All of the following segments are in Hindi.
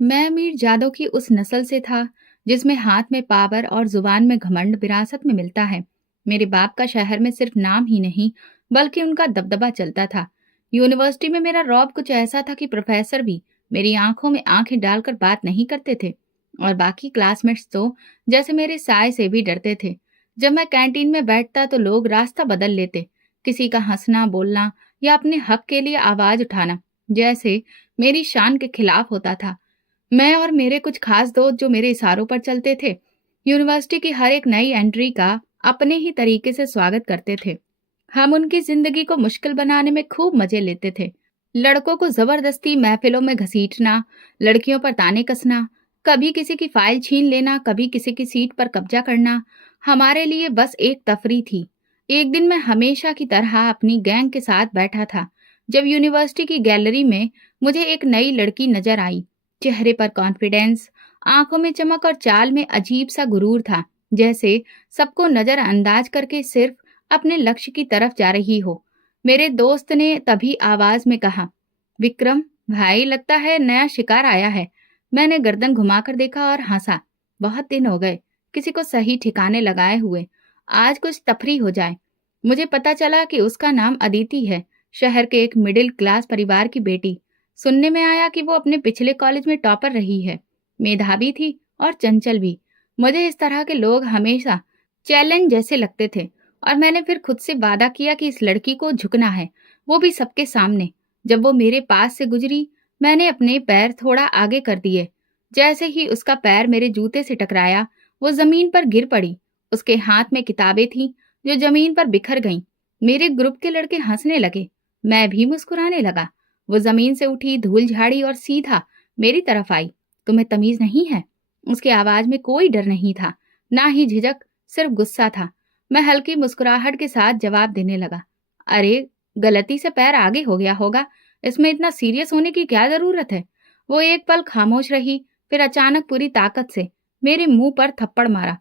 मैं मीर जादव की उस नस्ल से था जिसमें हाथ में पावर और जुबान में घमंड विरासत में मिलता है। मेरे बाप का शहर में सिर्फ नाम ही नहीं बल्कि उनका दबदबा चलता था। यूनिवर्सिटी में मेरा रौब कुछ ऐसा था कि प्रोफेसर भी मेरी आंखों में आंखें डालकर बात नहीं करते थे और बाकी क्लासमेट्स तो जैसे मेरे साय से भी डरते थे। जब मैं कैंटीन में बैठता तो लोग रास्ता बदल लेते, किसी का हंसना बोलना या अपने हक के लिए आवाज उठाना जैसे मेरी शान के खिलाफ होता था। मैं और मेरे कुछ खास दोस्त जो मेरे इशारों पर चलते थे, यूनिवर्सिटी की हर एक नई एंट्री का अपने ही तरीके से स्वागत करते थे। हम उनकी जिंदगी को मुश्किल बनाने में खूब मजे लेते थे। लड़कों को जबरदस्ती महफिलों में घसीटना, लड़कियों पर ताने कसना, कभी किसी की फाइल छीन लेना, कभी किसी की सीट पर कब्जा करना हमारे लिए बस एक तफरी थी। एक दिन मैं हमेशा की तरह अपनी गैंग के साथ बैठा था जब यूनिवर्सिटी की गैलरी में मुझे एक नई लड़की नजर आई। चेहरे पर कॉन्फिडेंस, आंखों में चमक और चाल में अजीब सा गुरूर था, जैसे सबको नजरअंदाज करके सिर्फ अपने लक्ष्य की तरफ जा रही हो। मेरे दोस्त ने तभी आवाज में कहा, विक्रम भाई लगता है नया शिकार आया है। मैंने गर्दन घुमाकर देखा और हंसा। बहुत दिन हो गए किसी को सही ठिकाने लगाए हुए, आज कुछ तफरी हो जाए। मुझे पता चला कि उसका नाम अदिति है, शहर के एक मिडिल क्लास परिवार की बेटी। सुनने में आया कि वो अपने पिछले कॉलेज में टॉपर रही है, मेधावी थी और चंचल भी। मुझे इस तरह के लोग हमेशा चैलेंज जैसे लगते थे और मैंने फिर खुद से वादा किया कि इस लड़की को झुकना है, वो भी सबके सामने। जब वो मेरे पास से गुजरी, मैंने अपने पैर थोड़ा आगे कर दिए। जैसे ही उसका पैर मेरे जूते से टकराया, वो जमीन पर गिर पड़ी। उसके हाथ में किताबें थीं जो जमीन पर बिखर गईं। मेरे ग्रुप के लड़के हंसने लगे, मैं भी मुस्कुराने लगा। वो जमीन से उठी, धूल झाड़ी और सीधा मेरी तरफ आई। तुम्हें तमीज नहीं है? उसकी आवाज में कोई डर नहीं था, ना ही झिझक, सिर्फ गुस्सा था। मैं हल्की मुस्कुराहट के साथ जवाब देने लगा, अरे गलती से पैर आगे हो गया होगा, इसमें इतना सीरियस होने की क्या जरूरत है। वो एक पल खामोश रही, फिर अचानक पूरी ताकत से मेरे मुंह पर थप्पड़ मारा।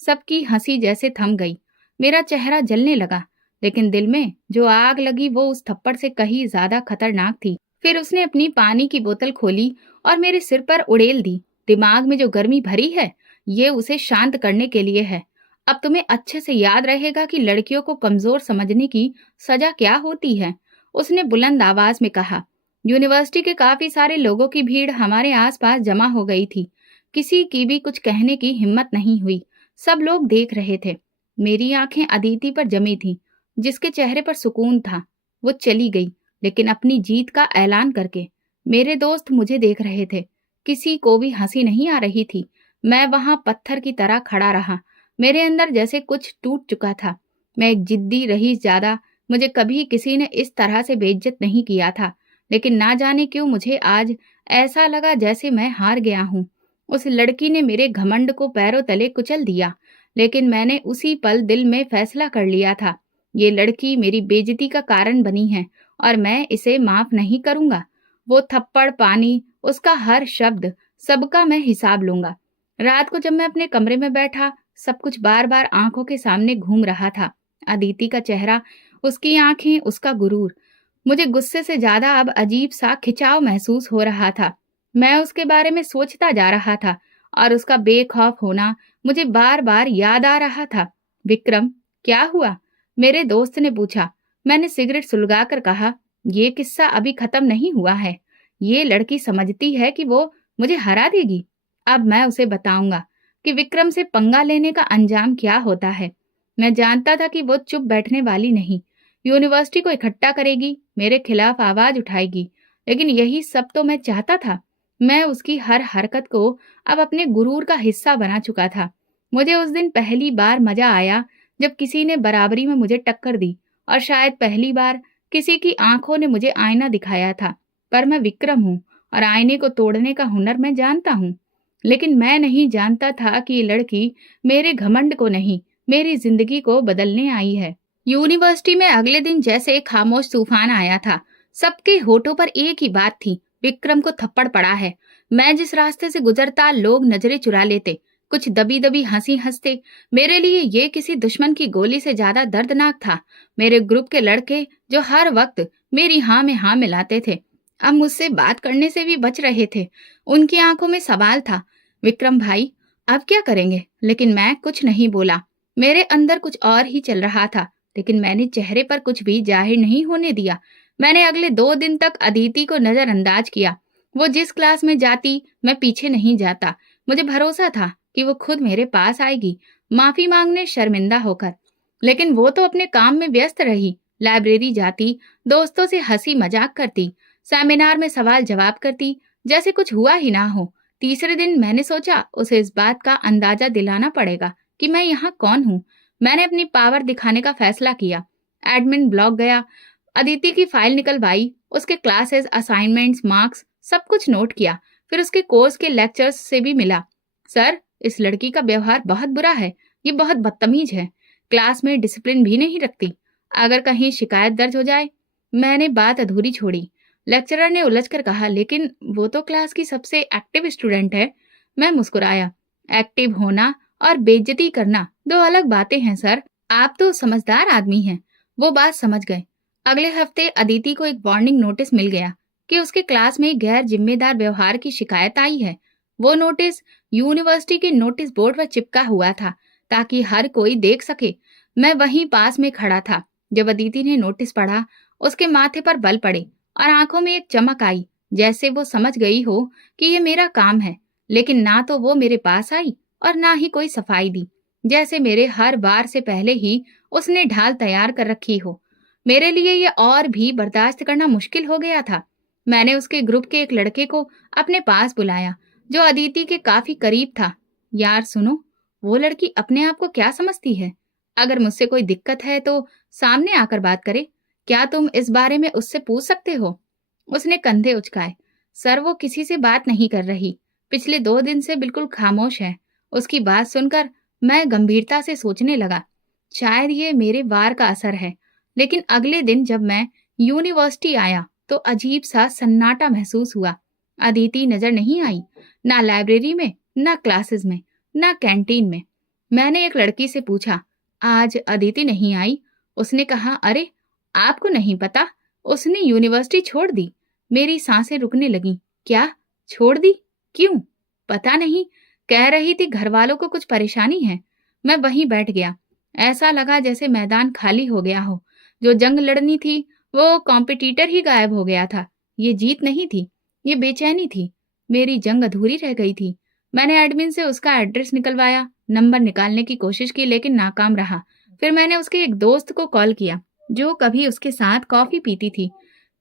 सबकी हंसी जैसे थम गई। मेरा चेहरा जलने लगा, लेकिन दिल में जो आग लगी वो उस थप्पड़ से कहीं ज्यादा खतरनाक थी। फिर उसने अपनी पानी की बोतल खोली और मेरे सिर पर उड़ेल दी। दिमाग में जो गर्मी भरी है, ये उसे शांत करने के लिए है। अब तुम्हें अच्छे से याद रहेगा कि लड़कियों को कमजोर समझने की सजा क्या होती है, उसने बुलंद आवाज में कहा। यूनिवर्सिटी के काफी सारे लोगों की भीड़ हमारे आसपास जमा हो गई थी। किसी की भी कुछ कहने की हिम्मत नहीं हुई। सब लोग देख रहे थे। मेरी आंखें अदिति पर जमी थीं, जिसके चेहरे पर सुकून था। वो चली गई, लेकिन अपनी जीत का ऐलान करके। मेरे दोस्त मुझे देख रहे थे, किसी को भी हंसी नहीं आ रही थी। मैं वहां पत्थर की तरह खड़ा रहा। मेरे अंदर जैसे कुछ टूट चुका था। मैं एक जिद्दी रही ज्यादा। मुझे कभी किसी ने इस तरह से बेइज्जत नहीं किया था, लेकिन ना जाने क्यों मुझे आज ऐसा लगा जैसे मैं हार गया हूं। उस लड़की ने मेरे घमंड को पैरों तले कुचल दिया, लेकिन मैंने उसी पल दिल में फैसला कर लिया था, ये लड़की मेरी बेइज्जती का कारण बनी है और मैं इसे माफ नहीं करूंगा। वो थप्पड़, पानी, उसका हर शब्द, सबका मैं हिसाब लूंगा। रात को जब मैं अपने कमरे में बैठा, सब कुछ बार बार आंखों के सामने घूम रहा था। अदिति का चेहरा, उसकी आंखें, उसका गुरूर। मुझे गुस्से से ज्यादा अब अजीब सा खिंचाव महसूस हो रहा था। मैं उसके बारे में सोचता जा रहा था और उसका बेखौफ होना मुझे बार बार याद आ रहा था। विक्रम, क्या हुआ? मेरे दोस्त ने पूछा। मैंने सिगरेट सुलगाकर कहा, ये किस्सा अभी खत्म नहीं हुआ है। ये लड़की समझती है कि वो मुझे हरा देगी। अब मैं उसे बताऊंगा कि विक्रम से पंगा लेने का अंजाम क्या होता है। मैं जानता था कि वो चुप बैठने वाली नहीं, यूनिवर्सिटी को इकट्ठा करेगी, मेरे खिलाफ आवाज उठाएगी। लेकिन यही सब तो मैं चाहता था। मैं उसकी हर हरकत को अब अपने गुरूर का हिस्सा बना चुका था। मुझे उस दिन पहली बार मजा आया जब किसी ने बराबरी में मुझे टक्कर दी, और शायद पहली बार किसी की आंखों ने मुझे आईना दिखाया था। पर मैं विक्रम हूँ और आईने को तोड़ने का हुनर मैं जानता हूँ। लेकिन मैं नहीं जानता था कि ये लड़की मेरे घमंड को नहीं, मेरी जिंदगी को बदलने आई है। यूनिवर्सिटी में अगले दिन जैसे एक खामोश तूफान आया था। सबके होठों पर एक ही बात थी, विक्रम को थप्पड़ पड़ा है। मैं जिस रास्ते से गुजरता लोग नजरें चुरा लेते, कुछ दबी दबी हंसी हंसते। मेरे लिए ये किसी दुश्मन की गोली से ज्यादा दर्दनाक था। मेरे ग्रुप के लड़के जो हर वक्त मेरी हाँ में हाँ मिलाते थे, अब मुझसे बात करने से भी बच रहे थे। उनकी आंखों में सवाल था। विक्रम भाई, अब क्या करेंगे? लेकिन मैं कुछ नहीं बोला। मेरे अंदर कुछ और ही चल रहा था, लेकिन मैंने चेहरे पर कुछ भी जाहिर नहीं होने दिया। मैंने अगले 2 दिन तक अदिति को नजरअंदाज किया। वो जिस क्लास में जाती, मैं पीछे नहीं जाता। मुझे भरोसा था कि वो खुद मेरे पास आएगी, माफी मांगने शर्मिंदा होकर। लेकिन वो तो अपने काम में व्यस्त रही। लाइब्रेरी जाती, दोस्तों से हंसी मजाक करती, सेमिनार में सवाल जवाब करती, जैसे कुछ हुआ ही ना हो। तीसरे दिन मैंने सोचा उसे इस बात का अंदाजा दिलाना पड़ेगा कि मैं यहाँ कौन हूँ। मैंने अपनी पावर दिखाने का फैसला किया। एडमिन ब्लॉक गया, अदिति की फाइल निकलवाई, उसके क्लासेस, असाइनमेंट्स, मार्क्स सब कुछ नोट किया। फिर उसके कोर्स के लेक्चर्स से भी मिला। सर, इस लड़की का व्यवहार बहुत बुरा है। ये बहुत बदतमीज है। क्लास में डिसिप्लिन भी नहीं रखती। अगर कहीं शिकायत दर्ज हो जाए। मैंने बात अधूरी छोड़ी। लेक्चरर ने उलझकर कहा, लेकिन वो तो क्लास की सबसे एक्टिव स्टूडेंट है। मैं मुस्कुराया। एक्टिव होना और बेइज्जती करना दो अलग बातें हैं सर। आप तो समझदार आदमी हैं। वो बात समझ गए। अगले हफ्ते अदिति को एक वार्निंग नोटिस मिल गया कि उसके क्लास में गैर जिम्मेदार व्यवहार की शिकायत आई है। वो नोटिस यूनिवर्सिटी के नोटिस बोर्ड पर चिपका हुआ था ताकि हर कोई देख सके। मैं वहीं पास में खड़ा था। जब अदिति ने नोटिस पढ़ा, उसके माथे पर बल पड़े और आंखों में एक चमक आई, जैसे वो समझ गई हो कि ये मेरा काम है। लेकिन ना तो वो मेरे पास आई और ना ही कोई सफाई दी। जैसे मेरे हर बार से पहले ही उसने ढाल तैयार कर रखी हो। मेरे लिए ये और भी बर्दाश्त करना मुश्किल हो गया था। मैंने उसके ग्रुप के एक लड़के को अपने पास बुलाया, जो अदिति के काफी करीब था। यार सुनो, वो लड़की अपने आप को क्या समझती है? अगर मुझसे कोई दिक्कत है तो सामने आकर बात करे। क्या तुम इस बारे में उससे पूछ सकते हो? उसने कंधे उचकाए। सर, वो किसी से बात नहीं कर रही। पिछले 2 दिन से बिल्कुल खामोश है। उसकी बात सुनकर मैं गंभीरता से सोचने लगा। शायद ये मेरे वार का असर है। लेकिन अगले दिन जब मैं यूनिवर्सिटी आया तो अजीब सा सन्नाटा महसूस हुआ। अदिति नजर नहीं आई, ना लाइब्रेरी में, ना क्लासेस में, ना कैंटीन में। मैंने एक लड़की से पूछा, आज अदिति नहीं आई? उसने कहा, अरे आपको नहीं पता, उसने यूनिवर्सिटी छोड़ दी। मेरी सांसें रुकने लगीं। क्या? छोड़ दी? क्यों? पता नहीं। कह रही थी घर वालों को कुछ परेशानी है। मैं वहीं बैठ गया। ऐसा लगा जैसे मैदान खाली हो गया हो। जो जंग लड़नी थी, वो कॉम्पिटिटर ही गायब हो गया था। ये जीत नहीं थी, ये बेचैनी थी। मेरी जंग अधूरी रह गई थी। मैंने एडमिन से उसका एड्रेस निकलवाया, नंबर निकालने की कोशिश की, लेकिन नाकाम रहा। फिर मैंने उसके एक दोस्त को कॉल किया, जो कभी उसके साथ कॉफी पीती थी।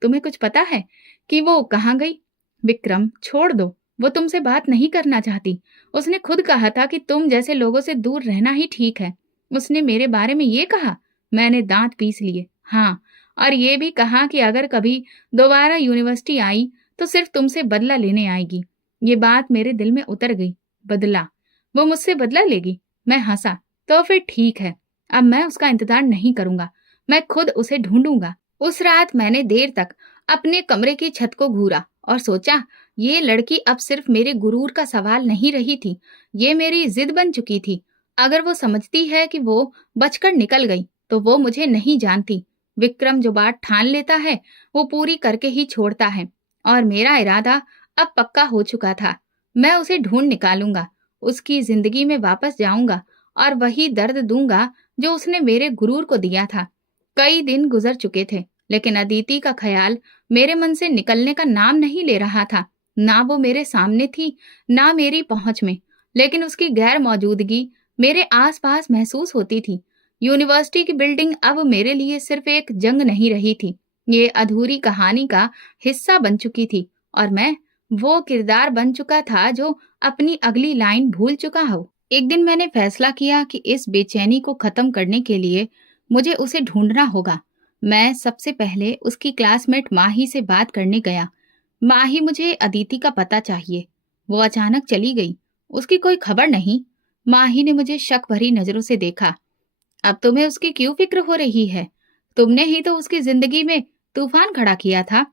तुम्हें कुछ पता है कि वो कहाँ गई? विक्रम, छोड़ दो। वो तुमसे बात नहीं करना चाहती। उसने खुद कहा था कि तुम जैसे लोगों से दूर रहना ही ठीक है। उसने मेरे बारे में ये कहा? मैंने दांत पीस लिए। हाँ, और ये भी कहा कि अगर कभी दोबारा यूनिवर्सिटी आई तो सिर्फ तुमसे बदला लेने आएगी। ये बात मेरे दिल में उतर गई। बदला? वो मुझसे बदला लेगी? मैं हंसा। तो फिर ठीक है, अब मैं उसका इंतजार नहीं करूंगा। मैं खुद उसे ढूंढूंगा। उस रात मैंने देर तक अपने कमरे की छत को घूरा और सोचा, ये लड़की अब सिर्फ मेरे गुरूर का सवाल नहीं रही थी, ये मेरी जिद बन चुकी थी। अगर वो समझती है कि वो बचकर निकल गई, तो वो मुझे नहीं जानती। विक्रम जो बात ठान लेता है, वो पूरी करके ही छोड़ता है। और मेरा इरादा अब पक्का हो चुका था। मैं उसे ढूंढ निकालूंगा, उसकी जिंदगी में वापस जाऊंगा और वही दर्द दूंगा जो उसने मेरे गुरूर को दिया था। कई दिन गुजर चुके थे, लेकिन अदिति का ख्याल मेरे मन से निकलने का नाम नहीं ले रहा था। ना वो मेरे सामने थी, ना मेरी पहुंच में, लेकिन उसकी गैर मौजूदगी मेरे आसपास महसूस होती थी। यूनिवर्सिटी की बिल्डिंग अब मेरे लिए सिर्फ एक जंग नहीं रही थी, ये अधूरी कहानी का हिस्सा बन चुकी थी। और मैं वो किरदार बन चुका था जो अपनी अगली लाइन भूल चुका हो। एक दिन मैंने फैसला किया कि इस बेचैनी को खत्म करने के लिए मुझे उसे ढूंढना होगा। मैं सबसे पहले उसकी क्लासमेट माही से बात करने गया। माही, मुझे अदिति का पता चाहिए। वो अचानक चली गई, उसकी कोई खबर नहीं। माही ने मुझे शक भरी नजरों से देखा। अब तुम्हें उसकी क्यों फिक्र हो रही है? तुमने ही तो उसकी जिंदगी में तूफान खड़ा किया था।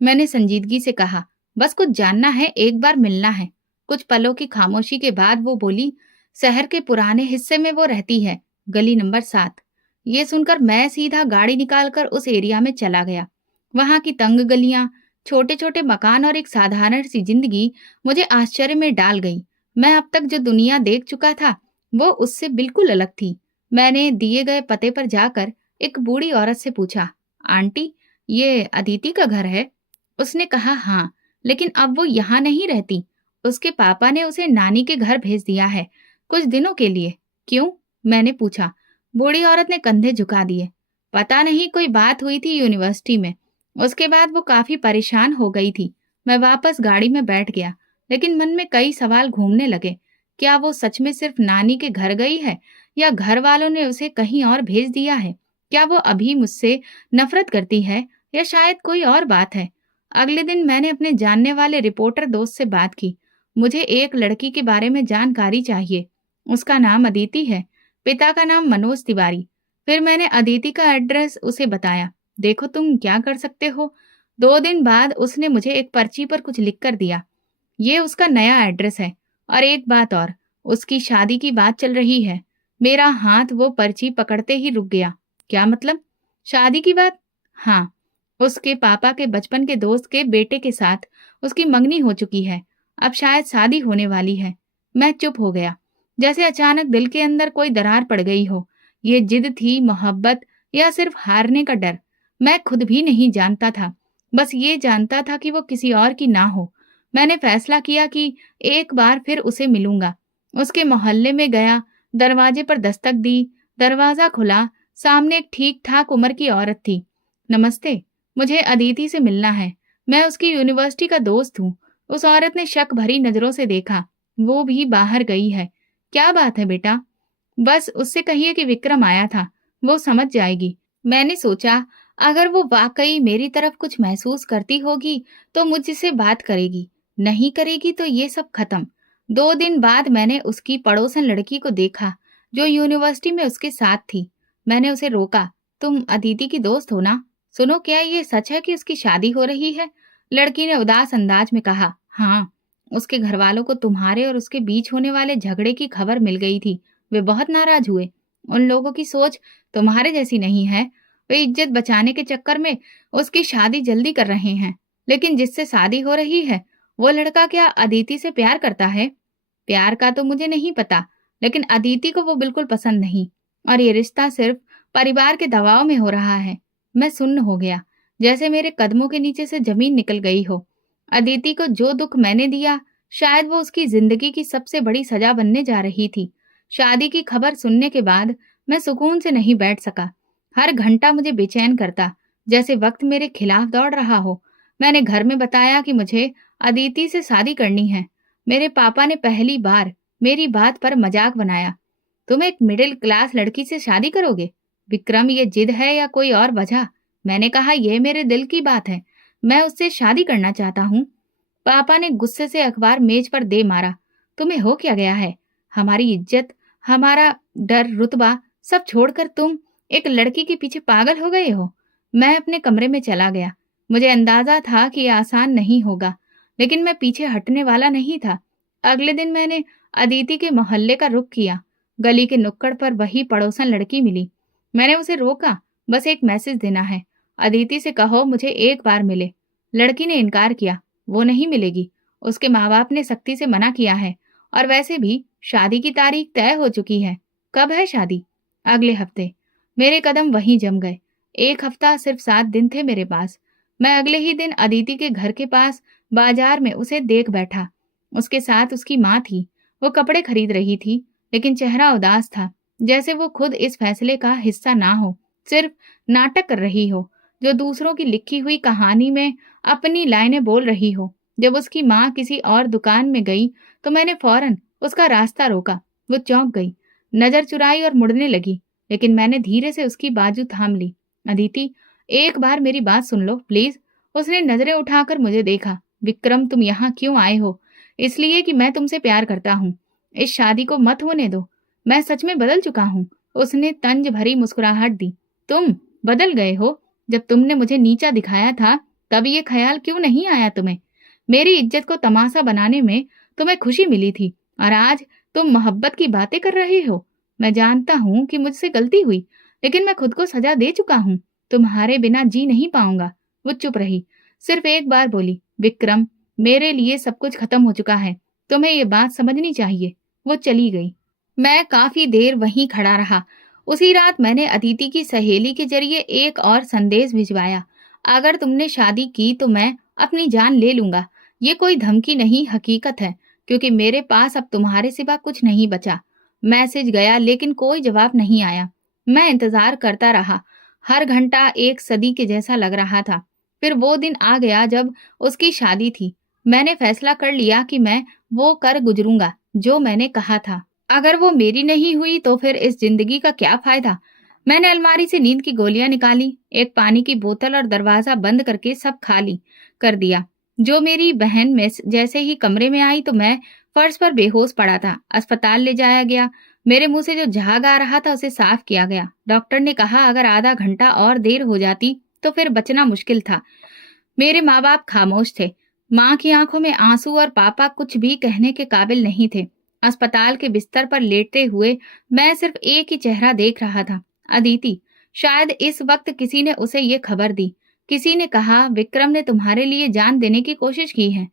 मैंने संजीदगी से कहा, बस कुछ जानना है, एक बार मिलना है। कुछ पलों की खामोशी के बाद वो बोली, शहर के पुराने हिस्से में वो रहती है, गली नंबर 7। ये सुनकर मैं सीधा गाड़ी निकालकर उस एरिया में चला गया। वहां की तंग गलियां, छोटे छोटे मकान और एक साधारण सी जिंदगी मुझे आश्चर्य में डाल गई। मैं अब तक जो दुनिया देख चुका था वो उससे बिल्कुल अलग थी। मैंने दिए गए पते पर जाकर एक बूढ़ी औरत से पूछा, आंटी, ये अदिति का घर है? उसने कहा हाँ, लेकिन अब वो यहाँ नहीं रहती। उसके पापा ने उसे नानी के घर भेज दिया है, कुछ दिनों के लिए। क्यों? मैंने पूछा। बूढ़ी औरत ने कंधे झुका दिए। पता नहीं, कोई बात हुई थी यूनिवर्सिटी में। उसके बाद वो काफी परेशान हो गई थी। मैं वापस गाड़ी में बैठ गया, लेकिन मन में कई सवाल घूमने लगे। क्या वो सच में सिर्फ नानी के घर गई है, या घर वालों ने उसे कहीं और भेज दिया है? क्या वो अभी मुझसे नफरत करती है, या शायद कोई और बात है? अगले दिन मैंने अपने जानने वाले रिपोर्टर दोस्त से बात की। मुझे एक लड़की के बारे में जानकारी चाहिए। उसका नाम अदिति है, पिता का नाम मनोज तिवारी। फिर मैंने अदिति का एड्रेस उसे बताया। देखो तुम क्या कर सकते हो। 2 दिन बाद उसने मुझे एक पर्ची पर कुछ लिख कर दिया। ये उसका नया एड्रेस है। और एक बात और, उसकी शादी की बात चल रही है। मेरा हाथ वो पर्ची पकड़ते ही रुक गया। क्या मतलब? शादी की बात? हाँ, उसके पापा के बचपन के दोस्त के बेटे के साथ उसकी मंगनी हो चुकी है। अब शायद शादी होने वाली है। मैं चुप हो गया, जैसे अचानक दिल के अंदर कोई दरार पड़ गई हो। ये जिद थी, मोहब्बत, या सिर्फ हारने का डर? मैं खुद भी नहीं जानता था। बस ये जानता था कि वो किसी और की ना हो। मैंने फैसला किया कि एक बार फिर उसे मिलूंगा। उसके मोहल्ले में गया, दरवाजे पर दस्तक दी। दरवाजा खुला। सामने एक ठीक ठाक उम्र की औरत थी। नमस्ते, मुझे अदिति से मिलना है। मैं उसकी यूनिवर्सिटी का दोस्त हूँ। उस औरत ने शक भरी नजरों से देखा। वो भी बाहर गई है। क्या बात है बेटा? बस उससे कहिए कि विक्रम आया था, वो समझ जाएगी। मैंने सोचा, अगर वो वाकई मेरी तरफ कुछ महसूस करती होगी तो मुझसे बात करेगी, नहीं करेगी तो ये सब खत्म। 2 दिन बाद मैंने उसकी पड़ोसन लड़की को देखा, जो यूनिवर्सिटी में उसके साथ थी। मैंने उसे रोका। तुम अदिति की दोस्त हो ना? सुनो, क्या ये सच है कि उसकी शादी हो रही है? लड़की ने उदास अंदाज में कहा, हाँ। उसके घर वालों को तुम्हारे और उसके बीच होने वाले झगड़े की खबर मिल गई थी। वे बहुत नाराज हुए। उन लोगों की सोच तुम्हारे जैसी नहीं है। वे इज्जत बचाने के चक्कर में उसकी शादी जल्दी कर रहे हैं। लेकिन जिससे शादी हो रही है, वो लड़का क्या अदिति से प्यार करता है? प्यार का तो मुझे नहीं पता, लेकिन अदिति को वो बिल्कुल पसंद नहीं। और ये रिश्ता सिर्फ परिवार के दबाव में हो रहा है। मैं सुन्न हो गया, जैसे मेरे कदमों के नीचे से जमीन निकल गई हो। अदिति को जो दुख मैंने दिया, शायद वो उसकी जिंदगी की सबसे बड़ी सजा बनने जा रही थी। शादी की खबर सुनने के बाद मैं सुकून से नहीं बैठ सका। हर घंटा मुझे बेचैन करता, जैसे वक्त मेरे खिलाफ दौड़ रहा हो। मैंने घर में बताया कि मुझे अदिति से शादी करनी है। मेरे पापा ने पहली बार मेरी बात पर मजाक बनाया। तुम एक मिडिल क्लास लड़की से शादी करोगे? विक्रम, ये जिद है या कोई और वजह? मैंने कहा, यह मेरे दिल की बात है। मैं उससे शादी करना चाहता हूँ। पापा ने गुस्से से अखबार मेज पर दे मारा। तुम्हें हो क्या गया है? हमारी इज्जत, हमारा डर, रुतबा सब छोड़कर तुम एक लड़की के पीछे पागल हो गए हो? मैं अपने कमरे में चला गया। मुझे अंदाजा था कि यह आसान नहीं होगा, लेकिन मैं पीछे हटने वाला नहीं था। अगले दिन मैंने अदिति के मोहल्ले का रुख किया। गली के नुक्कड़ पर वही पड़ोसन लड़की मिली। मैंने उसे रोका। बस एक मैसेज देना है। अदिति से कहो मुझे एक बार मिले। लड़की ने इनकार किया। वो नहीं मिलेगी। उसके माँ बाप ने सख्ती से मना किया है। और वैसे भी शादी की तारीख तय हो चुकी है। कब है शादी? अगले हफ्ते। मेरे कदम वहीं जम गए। एक हफ्ता सिर्फ 7 दिन थे मेरे पास। मैं अगले ही दिन अदिति के घर के पास बाजार में उसे देख बैठा। उसके साथ उसकी माँ थी। वो कपड़े खरीद रही थी, लेकिन चेहरा उदास था, जैसे वो खुद इस फैसले का हिस्सा ना हो, सिर्फ नाटक कर रही हो, जो दूसरों की लिखी हुई कहानी में अपनी लाइनें बोल रही हो। जब उसकी माँ किसी और दुकान में गई तो मैंने फौरन उसका रास्ता रोका। वो चौंक गई, नजर चुराई और मुड़ने लगी, लेकिन मैंने धीरे से उसकी बाजू थाम ली। अदिति, एक बार मेरी बात सुन लो प्लीज। उसने नजरें उठाकर मुझे देखा। विक्रम, तुम यहाँ क्यों आए हो? इसलिए कि मैं तुमसे प्यार करता हूँ। इस शादी को मत होने दो। मैं सच में बदल चुका हूँ। उसने तंज भरी मुस्कुराहट दी। तुम बदल गए हो? जब तुमने मुझे नीचा दिखाया था, तब ये ख्याल क्यों नहीं आया तुम्हें? मेरी इज्जत को तमाशा बनाने में तुम्हें खुशी मिली थी, और आज तुम मोहब्बत की बातें कर रहे हो। मैं जानता हूँ कि मुझसे गलती हुई, लेकिन मैं खुद को सजा दे चुका हूँ। तुम्हारे बिना जी नहीं पाऊंगा। वो चुप रही। सिर्फ एक बार बोली, विक्रम, मेरे लिए सब कुछ खत्म हो चुका है, तुम्हें ये बात समझनी चाहिए। वो चली गई। मैं काफी देर वहीं खड़ा रहा। उसी रात मैंने अदिति की सहेली के जरिए एक और संदेश भिजवाया। अगर तुमने शादी की तो मैं अपनी जान ले लूंगा। ये कोई धमकी नहीं, हकीकत है, क्योंकि मेरे पास अब तुम्हारे सिवा कुछ नहीं बचा। मैसेज गया लेकिन कोई जवाब नहीं आया। मैं इंतजार करता रहा। हर घंटा एक सदी के जैसा लग रहा था। फिर वो दिन आ गया जब उसकी शादी थी। मैंने फैसला कर लिया कि मैं वो कर गुजरूंगा जो मैंने कहा था। अगर वो मेरी नहीं हुई तो फिर इस जिंदगी का क्या फायदा। मैंने अलमारी से नींद की गोलियां निकाली, एक पानी की बोतल और दरवाजा बंद करके सब खाली कर दिया। जो मेरी बहन में जैसे ही कमरे में आई तो मैं फर्श पर बेहोश पड़ा था। अस्पताल ले जाया गया। मेरे मुंह से जो झाग आ रहा था उसे साफ किया गया। डॉक्टर ने कहा अगर आधा घंटा और देर हो जाती तो फिर बचना मुश्किल था। मेरे माँ बाप खामोश थे। माँ की आंखों में आंसू और पापा कुछ भी कहने के काबिल नहीं थे। अस्पताल के बिस्तर पर लेटते हुए मैं सिर्फ एक ही चेहरा देख रहा था, अदिति। शायद इस वक्त किसी ने उसे ये खबर दी। किसी ने कहा विक्रम ने तुम्हारे लिए जान देने की कोशिश की है।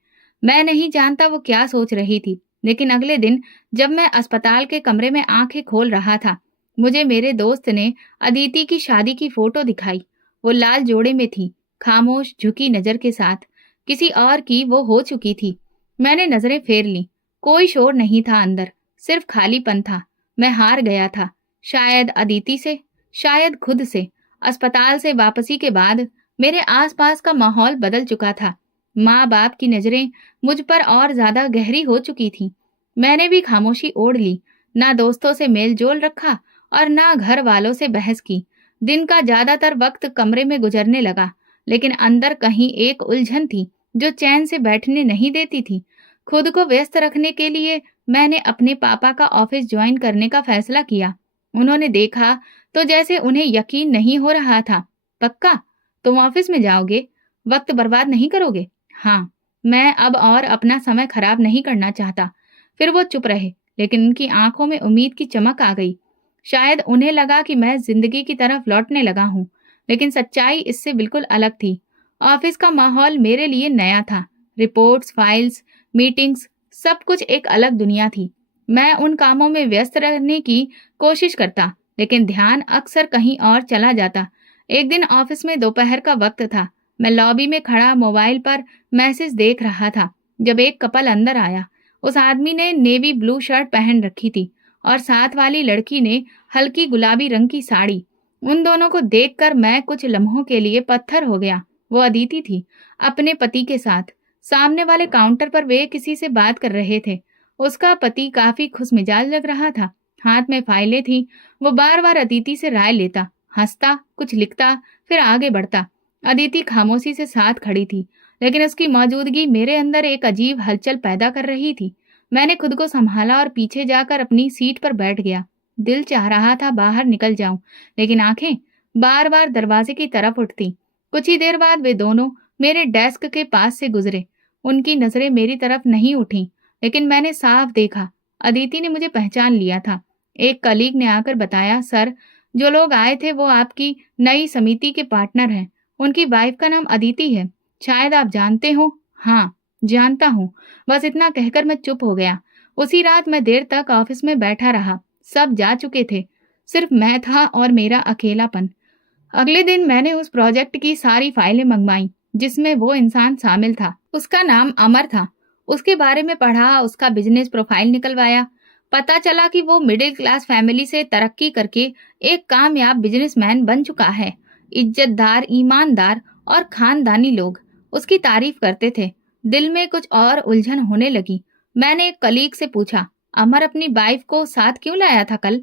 मैं नहीं जानता वो क्या सोच रही थी, लेकिन अगले दिन जब मैं अस्पताल के कमरे में आंखें खोल रहा था, मुझे मेरे दोस्त ने अदिति की शादी की फोटो दिखाई। वो लाल जोड़े में थी, खामोश झुकी नजर के साथ। किसी और की वो हो चुकी थी। मैंने नजरें फेर ली। कोई शोर नहीं था अंदर, सिर्फ खालीपन था। मैं हार गया था, शायद अदिति से, शायद खुद से। अस्पताल से वापसी के बाद मेरे आसपास का माहौल बदल चुका था। माँ बाप की नजरें मुझ पर और ज्यादा गहरी हो चुकी थी। मैंने भी खामोशी ओढ़ ली, ना दोस्तों से मेल जोल रखा और ना घर वालों से बहस की। दिन का ज्यादातर वक्त कमरे में गुजरने लगा, लेकिन अंदर कहीं एक उलझन थी जो चैन से बैठने नहीं देती थी। खुद को व्यस्त रखने के लिए मैंने अपने पापा का ऑफिस ज्वाइन करने का फैसला किया। उन्होंने देखा तो जैसे उन्हें यकीन नहीं हो रहा था। पक्का? तुम ऑफिस में जाओगे? वक्त बर्बाद नहीं करोगे? हाँ। मैं अब और अपना समय खराब नहीं करना चाहता। फिर वो चुप रहे, लेकिन उनकी आंखों में उम्मीद की चमक आ गई। शायद उन्हें लगा कि मैं जिंदगी की तरफ लौटने लगा हूँ, लेकिन सच्चाई इससे बिल्कुल अलग थी। ऑफिस का माहौल मेरे लिए नया था। रिपोर्ट्स, फाइल्स, मीटिंग्स, सब कुछ एक अलग दुनिया थी। मैं उन कामों में व्यस्त रहने की कोशिश करता, लेकिन ध्यान अक्सर कहीं और चला जाता। एक दिन ऑफिस में दोपहर का वक्त था। मैं लॉबी में खड़ा मोबाइल पर मैसेज देख रहा था जब एक कपल अंदर आया। उस आदमी ने नेवी ब्लू शर्ट पहन रखी थी और साथ वाली लड़की ने हल्की गुलाबी रंग की साड़ी। उन दोनों को देखकर मैं कुछ लम्हों के लिए पत्थर हो गया। वो अदिति थी, अपने पति के साथ। सामने वाले काउंटर पर वे किसी से बात कर रहे थे। उसका पति काफी खुशमिजाज लग रहा था। हाथ में फाइलें थी। वो बार बार अदिति से राय लेता, हंसता, कुछ लिखता, फिर आगे बढ़ता। अदिति खामोशी से साथ खड़ी थी, लेकिन उसकी मौजूदगी मेरे अंदर एक अजीब हलचल पैदा कर रही थी। मैंने खुद को संभाला और पीछे जाकर अपनी सीट पर बैठ गया। दिल चाह रहा था बाहर निकल जाऊं, लेकिन आंखें बार बार दरवाजे की तरफ उठती। कुछ ही देर बाद वे दोनों मेरे डेस्क के पास से गुजरे। उनकी नजरें मेरी तरफ नहीं उठी, लेकिन मैंने साफ देखा, अदिति ने मुझे पहचान लिया था। एक कलीग ने आकर बताया, सर, जो लोग आए थे वो आपकी नई समिति के पार्टनर हैं। उनकी वाइफ का नाम अदिति है। शायद आप जानते हो। हाँ, जानता हूँ। बस इतना कहकर मैं चुप हो गया। उसी रात मैं देर तक ऑफिस में बैठा रहा। सब जा चुके थे, सिर्फ मैं था और मेरा अकेलापन। अगले दिन मैंने उस प्रोजेक्ट की सारी फाइलें मंगवाई जिसमें वो इंसान शामिल था। उसका नाम अमर था। उसके बारे में पढ़ा, उसका बिजनेस प्रोफाइल निकलवाया। पता चला कि वो मिडिल क्लास फैमिली से तरक्की करके एक कामयाब बिजनेसमैन बन चुका है। इज्जतदार, ईमानदार और खानदानी लोग उसकी तारीफ करते थे। दिल में कुछ और उलझन होने लगी। मैंने एक कलीग से पूछा, अमर अपनी वाइफ को साथ क्यों लाया था कल?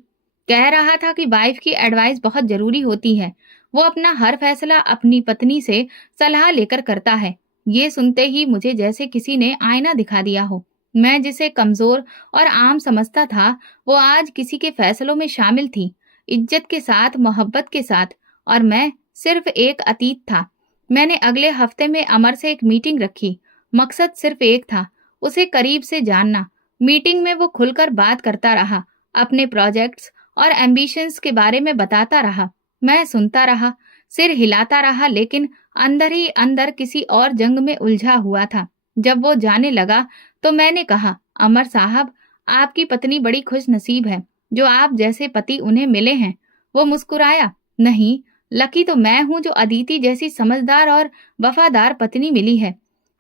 कह रहा था कि वाइफ की एडवाइस बहुत जरूरी होती है। वो अपना हर फैसला अपनी पत्नी से सलाह लेकर करता है। ये सुनते ही मुझे जैसे किसी ने आईना दिखा दिया हो। मैं जिसे कमजोर और आम समझता था, वो आज किसी के फैसलों में शामिल थी, इज्जत के साथ, मोहब्बत के साथ, और मैं सिर्फ एक अतीत था। मैंने अगले हफ्ते में अमर से एक मीटिंग रखी। मकसद सिर्फ एक था, उसे करीब से जानना। मीटिंग में वो खुलकर बात करता रहा, अपने प्रोजेक्ट्स और एम्बिशंस के बारे में बताता रहा। मैं सुनता रहा। सिर हिलाता रहा, लेकिन अंदर ही अंदर किसी और जंग में उलझा हुआ था। जब वो जाने लगा तो मैंने कहा, अमर साहब, आपकी पत्नी बड़ी खुशनसीब है जो आप जैसे पति उन्हें मिले हैं। वो मुस्कुराया। नहीं, लकी तो मैं हूं जो अदिति जैसी समझदार और वफादार पत्नी मिली है।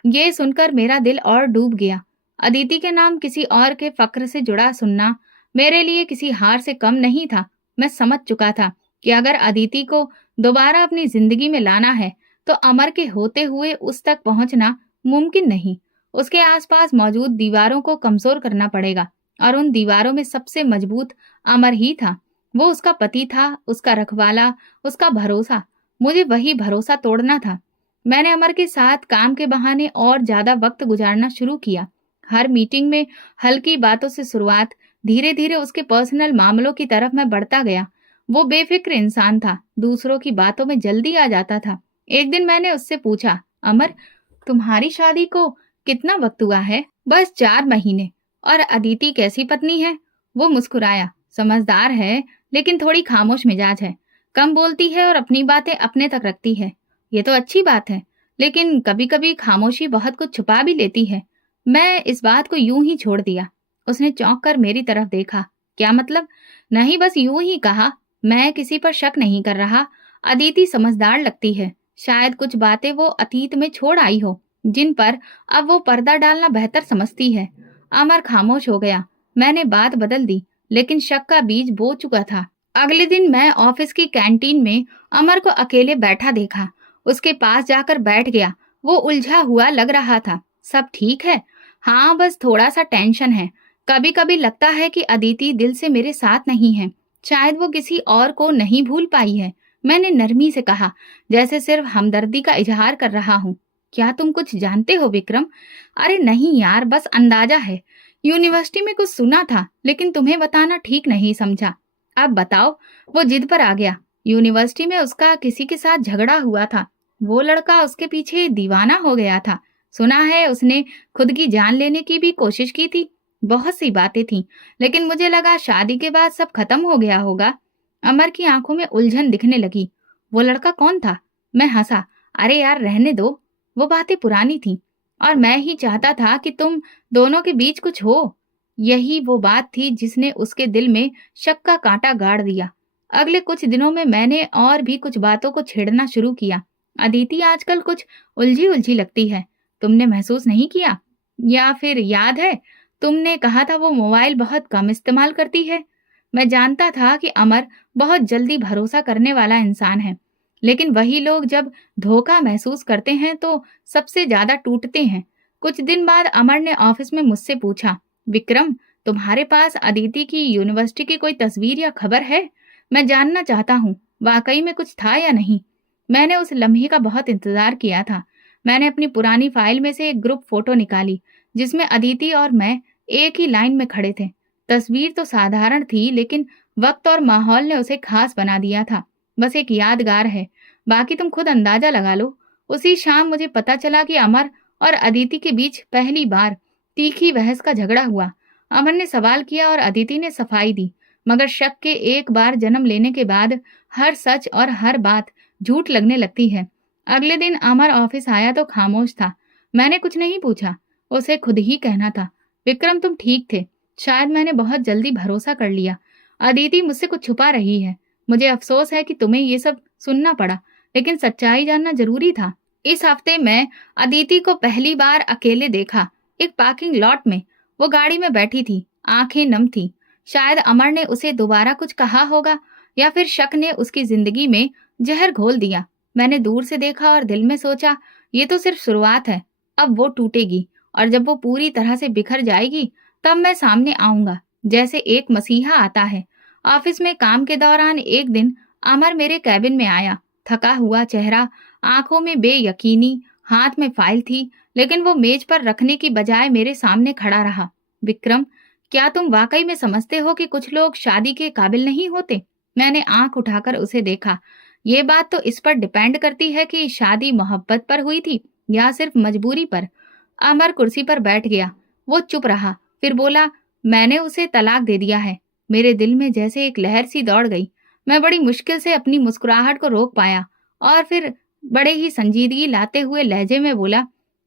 ये सुनकर मेरा दिल और डूब गया। अदिति के नाम किसी और के फक्र से जुड़ा सुनना मेरे लिए किसी हार से कम नहीं था। मैं समझ चुका था कि अगर अदिति को दोबारा अपनी जिंदगी में लाना है तो अमर के होते हुए उस तक पहुंचना मुमकिन नहीं। उसके आसपास मौजूद दीवारों को कमजोर करना पड़ेगा, और उन दीवारों में सबसे मजबूत अमर ही था। वो उसका पति था, उसका रखवाला, उसका भरोसा। मुझे वही भरोसा तोड़ना था। मैंने अमर के साथ काम के बहाने और ज्यादा वक्त गुजारना शुरू किया। हर मीटिंग में हल्की बातों से शुरुआत, धीरे धीरे उसके पर्सनल मामलों की तरफ मैं बढ़ता गया। वो बेफिक्र इंसान था, दूसरों की बातों में जल्दी आ जाता था। एक दिन मैंने उससे पूछा, अमर, तुम्हारी शादी को कितना वक्त हुआ है? बस 4 महीने। और अदिति कैसी पत्नी है? वो मुस्कुराया। समझदार है, लेकिन थोड़ी खामोश मिजाज है। कम बोलती है और अपनी बातें अपने तक रखती है। ये तो अच्छी बात है, लेकिन कभी कभी खामोशी बहुत कुछ छुपा भी लेती है। मैं इस बात को यूं ही छोड़ दिया। उसने चौंक कर मेरी तरफ देखा। क्या मतलब? नहीं, बस यूं ही कहा। मैं किसी पर शक नहीं कर रहा। अदिति समझदार लगती है। शायद कुछ बातें वो अतीत में छोड़ आई हो, जिन पर अब वो पर्दा डालना बेहतर समझती है। अमर खामोश हो गया। मैंने बात बदल दी, लेकिन शक का बीज बो चुका था। अगले दिन मैं ऑफिस की कैंटीन में अमर को अकेले बैठा देखा। उसके पास जाकर बैठ गया। वो उलझा हुआ लग रहा था। सब ठीक है? हाँ, बस थोड़ा सा टेंशन है। कभी कभी लगता है कि अदिति दिल से मेरे साथ नहीं है। शायद वो किसी और को नहीं भूल पाई है। मैंने नरमी से कहा, जैसे सिर्फ हमदर्दी का इजहार कर रहा हूँ। क्या तुम कुछ जानते हो विक्रम? अरे नहीं यार, बस अंदाजा है। यूनिवर्सिटी में कुछ सुना था, लेकिन तुम्हें बताना ठीक नहीं समझा। अब बताओ। वो जिद पर आ गया। यूनिवर्सिटी में उसका किसी के साथ झगड़ा हुआ था। वो लड़का उसके पीछे दीवाना हो गया था। सुना है उसने खुद की जान लेने की भी कोशिश की थी। बहुत सी बातें थीं, लेकिन मुझे लगा शादी के बाद सब खत्म हो गया होगा। अमर की आंखों में उलझन दिखने लगी। वो लड़का कौन था? मैं हंसा। अरे यार, रहने दो। वो बातें पुरानी थीं, और मैं ही चाहता था कि तुम दोनों के बीच कुछ हो। यही वो बात थी जिसने उसके दिल में शक का कांटा गाड़ दिया। अगले कुछ दिनों में मैंने और भी कुछ बातों को छेड़ना शुरू किया। अदिति आजकल कुछ उलझी उलझी लगती है। तुमने महसूस नहीं किया? या फिर याद है, तुमने कहा था वो मोबाइल बहुत कम इस्तेमाल करती है। मैं जानता था कि अमर बहुत जल्दी भरोसा करने वाला इंसान है, लेकिन वही लोग जब धोखा महसूस करते हैं तो सबसे ज्यादा टूटते हैं। कुछ दिन बाद अमर ने ऑफिस में मुझसे पूछा, विक्रम, तुम्हारे पास अदिति की यूनिवर्सिटी की कोई तस्वीर या खबर है? मैं जानना चाहता हूँ, वाकई में कुछ था या नहीं। मैंने उस लम्हे का बहुत इंतजार किया था। मैंने अपनी पुरानी फाइल में से एक ग्रुप फोटो निकाली, जिसमें अदिति और मैं एक ही लाइन में खड़े थे। तस्वीर तो साधारण थी, लेकिन वक्त और माहौल ने उसे खास बना दिया था। बस एक यादगार है, बाकी तुम खुद अंदाजा लगा लो। उसी शाम मुझे पता चला कि अमर और अदिति के बीच पहली बार तीखी बहस का झगड़ा हुआ। अमर ने सवाल किया और अदिति ने सफाई दी, मगर शक के एक बार जन्म लेने के बाद हर सच और हर बात झूठ लगने लगती है। अगले दिन अमर ऑफिस आया तो खामोश था। मैंने कुछ नहीं पूछा, उसे खुद ही कहना था, विक्रम, तुम ठीक थे। शायद मैंने बहुत जल्दी भरोसा कर लिया। अदिति मुझसे कुछ छुपा रही है। मुझे अफसोस है कि तुम्हें ये सब सुनना पड़ा, लेकिन सच्चाई जानना जरूरी था। इस हफ्ते मैं अदिति को पहली बार अकेले देखा, एक पार्किंग लॉट में। वो गाड़ी में बैठी थी, आंखें नम थी। शायद अमर ने उसे दोबारा कुछ कहा होगा, या फिर शक ने उसकी जिंदगी में जहर घोल दिया। मैंने दूर से देखा और दिल में सोचा, ये तो सिर्फ शुरुआत है। अब वो टूटेगी, और जब वो पूरी तरह से बिखर जाएगी तब मैं सामने आऊंगा, जैसे एक मसीहा आता है। ऑफिस में काम के दौरान एक दिन अमर मेरे कैबिन में आया। थका हुआ चेहरा, आंखों में बेयकीनी, हाथ में फाइल थी, लेकिन वो मेज पर रखने की बजाय मेरे सामने खड़ा रहा। विक्रम, क्या तुम वाकई में समझते हो कि कुछ लोग शादी के काबिल नहीं होते? मैंने आंख उठाकर उसे देखा। ये बात तो इस पर डिपेंड करती है कि शादी मोहब्बत पर हुई थी या सिर्फ मजबूरी पर। अमर कुर्सी पर बैठ गया। वो चुप रहा, फिर बोला, मैंने उसे तलाक दे दिया है। मेरे दिल में जैसे एक लहर सी दौड़ गई। मैं बड़ी मुश्किल से अपनी मुस्कुराहट को रोक पाया और फिर बड़े ही संजीदगी लाते हुए लहजे में बोला,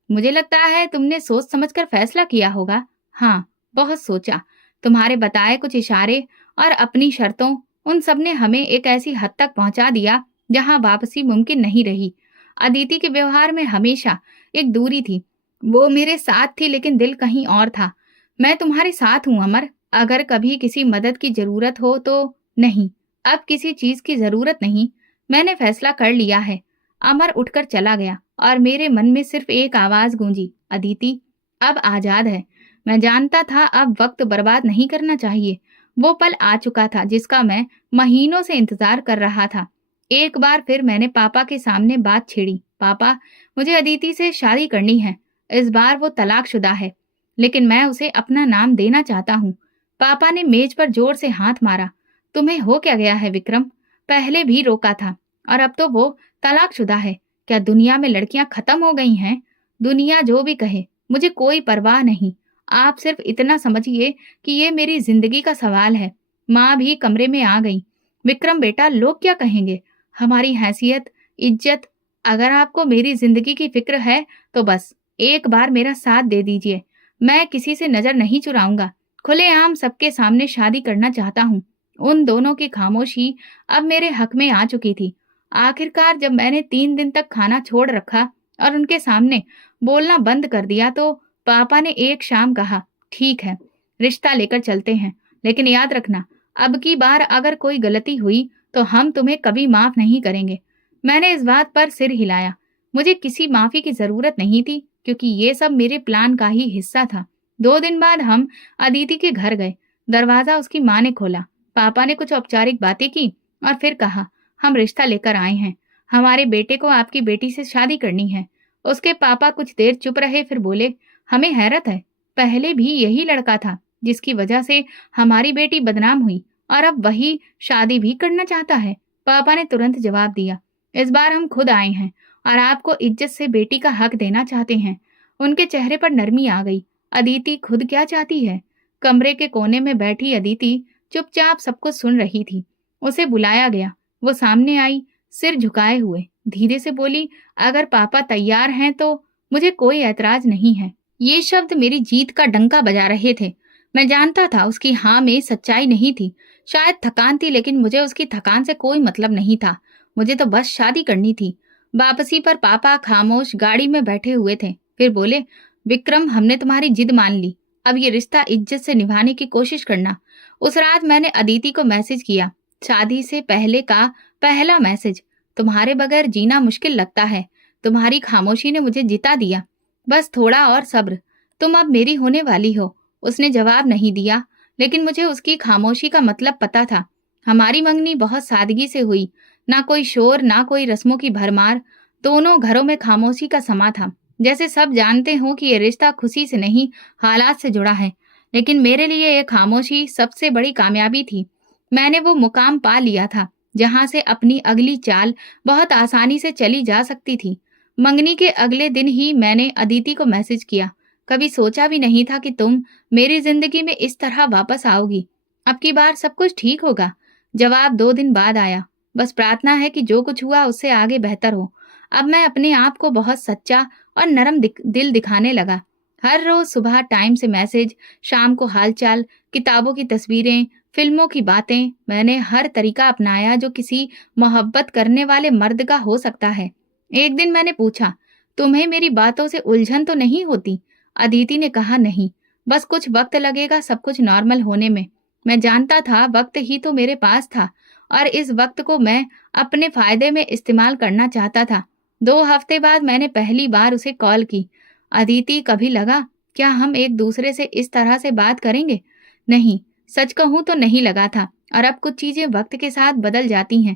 मुझे लगता है तुमने सोच समझकर फैसला किया होगा। हाँ, बहुत सोचा। तुम्हारे बताए कुछ इशारे और अपनी शर्तों, उन सब ने हमें एक ऐसी हद तक पहुंचा दिया जहां वापसी मुमकिन नहीं रही। अदिति के व्यवहार में हमेशा एक दूरी थी। वो मेरे साथ थी लेकिन दिल कहीं और था। मैं तुम्हारे साथ हूं अमर, अगर कभी किसी मदद की जरूरत हो तो। नहीं, अब किसी चीज की जरूरत नहीं। मैंने फैसला कर लिया है। अमर उठकर चला गया और मेरे मन में सिर्फ एक आवाज गूंजी, अदिति अब आजाद है। मैं जानता था अब वक्त बर्बाद नहीं करना चाहिए। वो पल आ चुका था जिसका मैं महीनों से इंतजार कर रहा था। एक बार फिर मैंने पापा के सामने बात छेड़ी, पापा मुझे अदिति से शादी करनी है। इस बार वो तलाकशुदा है, लेकिन मैं उसे अपना नाम देना चाहता हूँ। पापा ने मेज पर जोर से हाथ मारा। तुम्हें हो क्या गया है विक्रम? पहले भी रोका था और अब तो वो तलाकशुदा है। क्या दुनिया में लड़कियां खत्म हो गई हैं? दुनिया जो भी कहे, मुझे कोई परवाह नहीं। आप सिर्फ इतना समझिए कि ये मेरी जिंदगी का सवाल है। माँ भी कमरे में आ गई। विक्रम बेटा, लोग क्या कहेंगे? हमारी हैसियत, इज्जत। अगर आपको मेरी जिंदगी की फिक्र है तो बस एक बार मेरा साथ दे दीजिए। मैं किसी से नजर नहीं चुराऊंगा। खुलेआम सबके सामने शादी करना चाहता हूँ। उन दोनों की खामोशी अब मेरे हक में आ चुकी थी। आखिरकार जब मैंने 3 दिन तक खाना छोड़ रखा और उनके सामने बोलना बंद कर दिया तो पापा ने एक शाम कहा, ठीक है, रिश्ता लेकर चलते हैं, लेकिन याद रखना, अब की बार अगर कोई गलती हुई तो हम तुम्हें कभी माफ नहीं करेंगे। मैंने इस बात पर सिर हिलाया। मुझे किसी माफी की जरूरत नहीं थी, क्योंकि ये सब मेरे प्लान का ही हिस्सा था। 2 दिन बाद हम अदिति के घर गए। दरवाजा उसकी माँ ने खोला। पापा ने कुछ औपचारिक बातें की और फिर कहा, हम रिश्ता लेकर आए हैं। हमारे बेटे को आपकी बेटी से शादी करनी है। उसके पापा कुछ देर चुप रहे, फिर बोले, हमें हैरत है, पहले भी यही लड़का था जिसकी वजह से हमारी बेटी बदनाम हुई और अब वही शादी भी करना चाहता है। पापा ने तुरंत जवाब दिया, इस बार हम खुद आए हैं और आपको इज्जत से बेटी का हक देना चाहते हैं। उनके चेहरे पर नरमी आ गई। अदिति खुद क्या चाहती है? कमरे के कोने में बैठी अदिति चुपचाप सब कुछ सुन रही थी। उसे बुलाया गया। वो सामने आई, सिर झुकाए हुए, धीरे से बोली, अगर पापा तैयार हैं तो मुझे कोई ऐतराज नहीं है। ये शब्द मेरी जीत का डंका बजा रहे थे। मैं जानता था उसकी हाँ में सच्चाई नहीं थी, शायद थकान थी, लेकिन मुझे उसकी थकान से कोई मतलब नहीं था। मुझे तो बस शादी करनी थी। वापसी पर पापा खामोश गाड़ी में बैठे हुए थे। फिर बोले, विक्रम, हमने तुम्हारी जिद मान ली। अब ये रिश्ता इज्जत से निभाने की कोशिश करना। उस रात मैंने अदिति को मैसेज किया, शादी से पहले का पहला मैसेज। तुम्हारे बगैर जीना मुश्किल लगता है। तुम्हारी खामोशी ने मुझे जिता दिया। बस थोड़ा और सब्र, तुम अब मेरी होने वाली हो। उसने जवाब नहीं दिया, लेकिन मुझे उसकी खामोशी का मतलब पता था। हमारी मंगनी बहुत सादगी से हुई, ना कोई शोर, ना कोई रस्मों की भरमार। दोनों घरों में खामोशी का समा था, जैसे सब जानते हो कि ये रिश्ता खुशी से नहीं, हालात से जुड़ा है। लेकिन मेरे लिए ये खामोशी सबसे बड़ी कामयाबी थी। मैंने वो मुकाम पा लिया था जहां से अपनी अगली चाल बहुत आसानी से चली जा सकती थी। मंगनी के अगले दिन ही मैंने अदिति को मैसेज किया, कभी सोचा भी नहीं था कि तुम मेरी जिंदगी में इस तरह वापस आओगी। अब की बार सब कुछ ठीक होगा। जवाब 2 दिन बाद आया, बस प्रार्थना है कि जो कुछ हुआ उससे आगे बेहतर हो। अब मैं अपने आप को बहुत सच्चा और नरम दिल दिखाने लगा। हर रोज सुबह टाइम से मैसेज, शाम को हालचाल, किताबों की तस्वीरें, फिल्मों की बातें। मैंने हर तरीका अपनाया जो किसी मोहब्बत करने वाले मर्द का हो सकता है। एक दिन मैंने पूछा, तुम्हें मेरी बातों से उलझन तो नहीं होती? अदिति ने कहा, नहीं, बस कुछ वक्त लगेगा सब कुछ नॉर्मल होने में। मैं जानता था वक्त ही तो मेरे पास था और इस वक्त को मैं अपने फायदे में इस्तेमाल करना चाहता था। 2 हफ्ते बाद मैंने पहली बार उसे कॉल की। अदिति, कभी लगा क्या हम एक दूसरे से इस तरह से बात करेंगे? नहीं, सच कहूं तो नहीं लगा था, और अब कुछ चीजें वक्त के साथ बदल जाती हैं।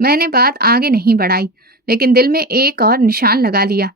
मैंने बात आगे नहीं बढ़ाई, लेकिन दिल में एक और निशान लगा लिया।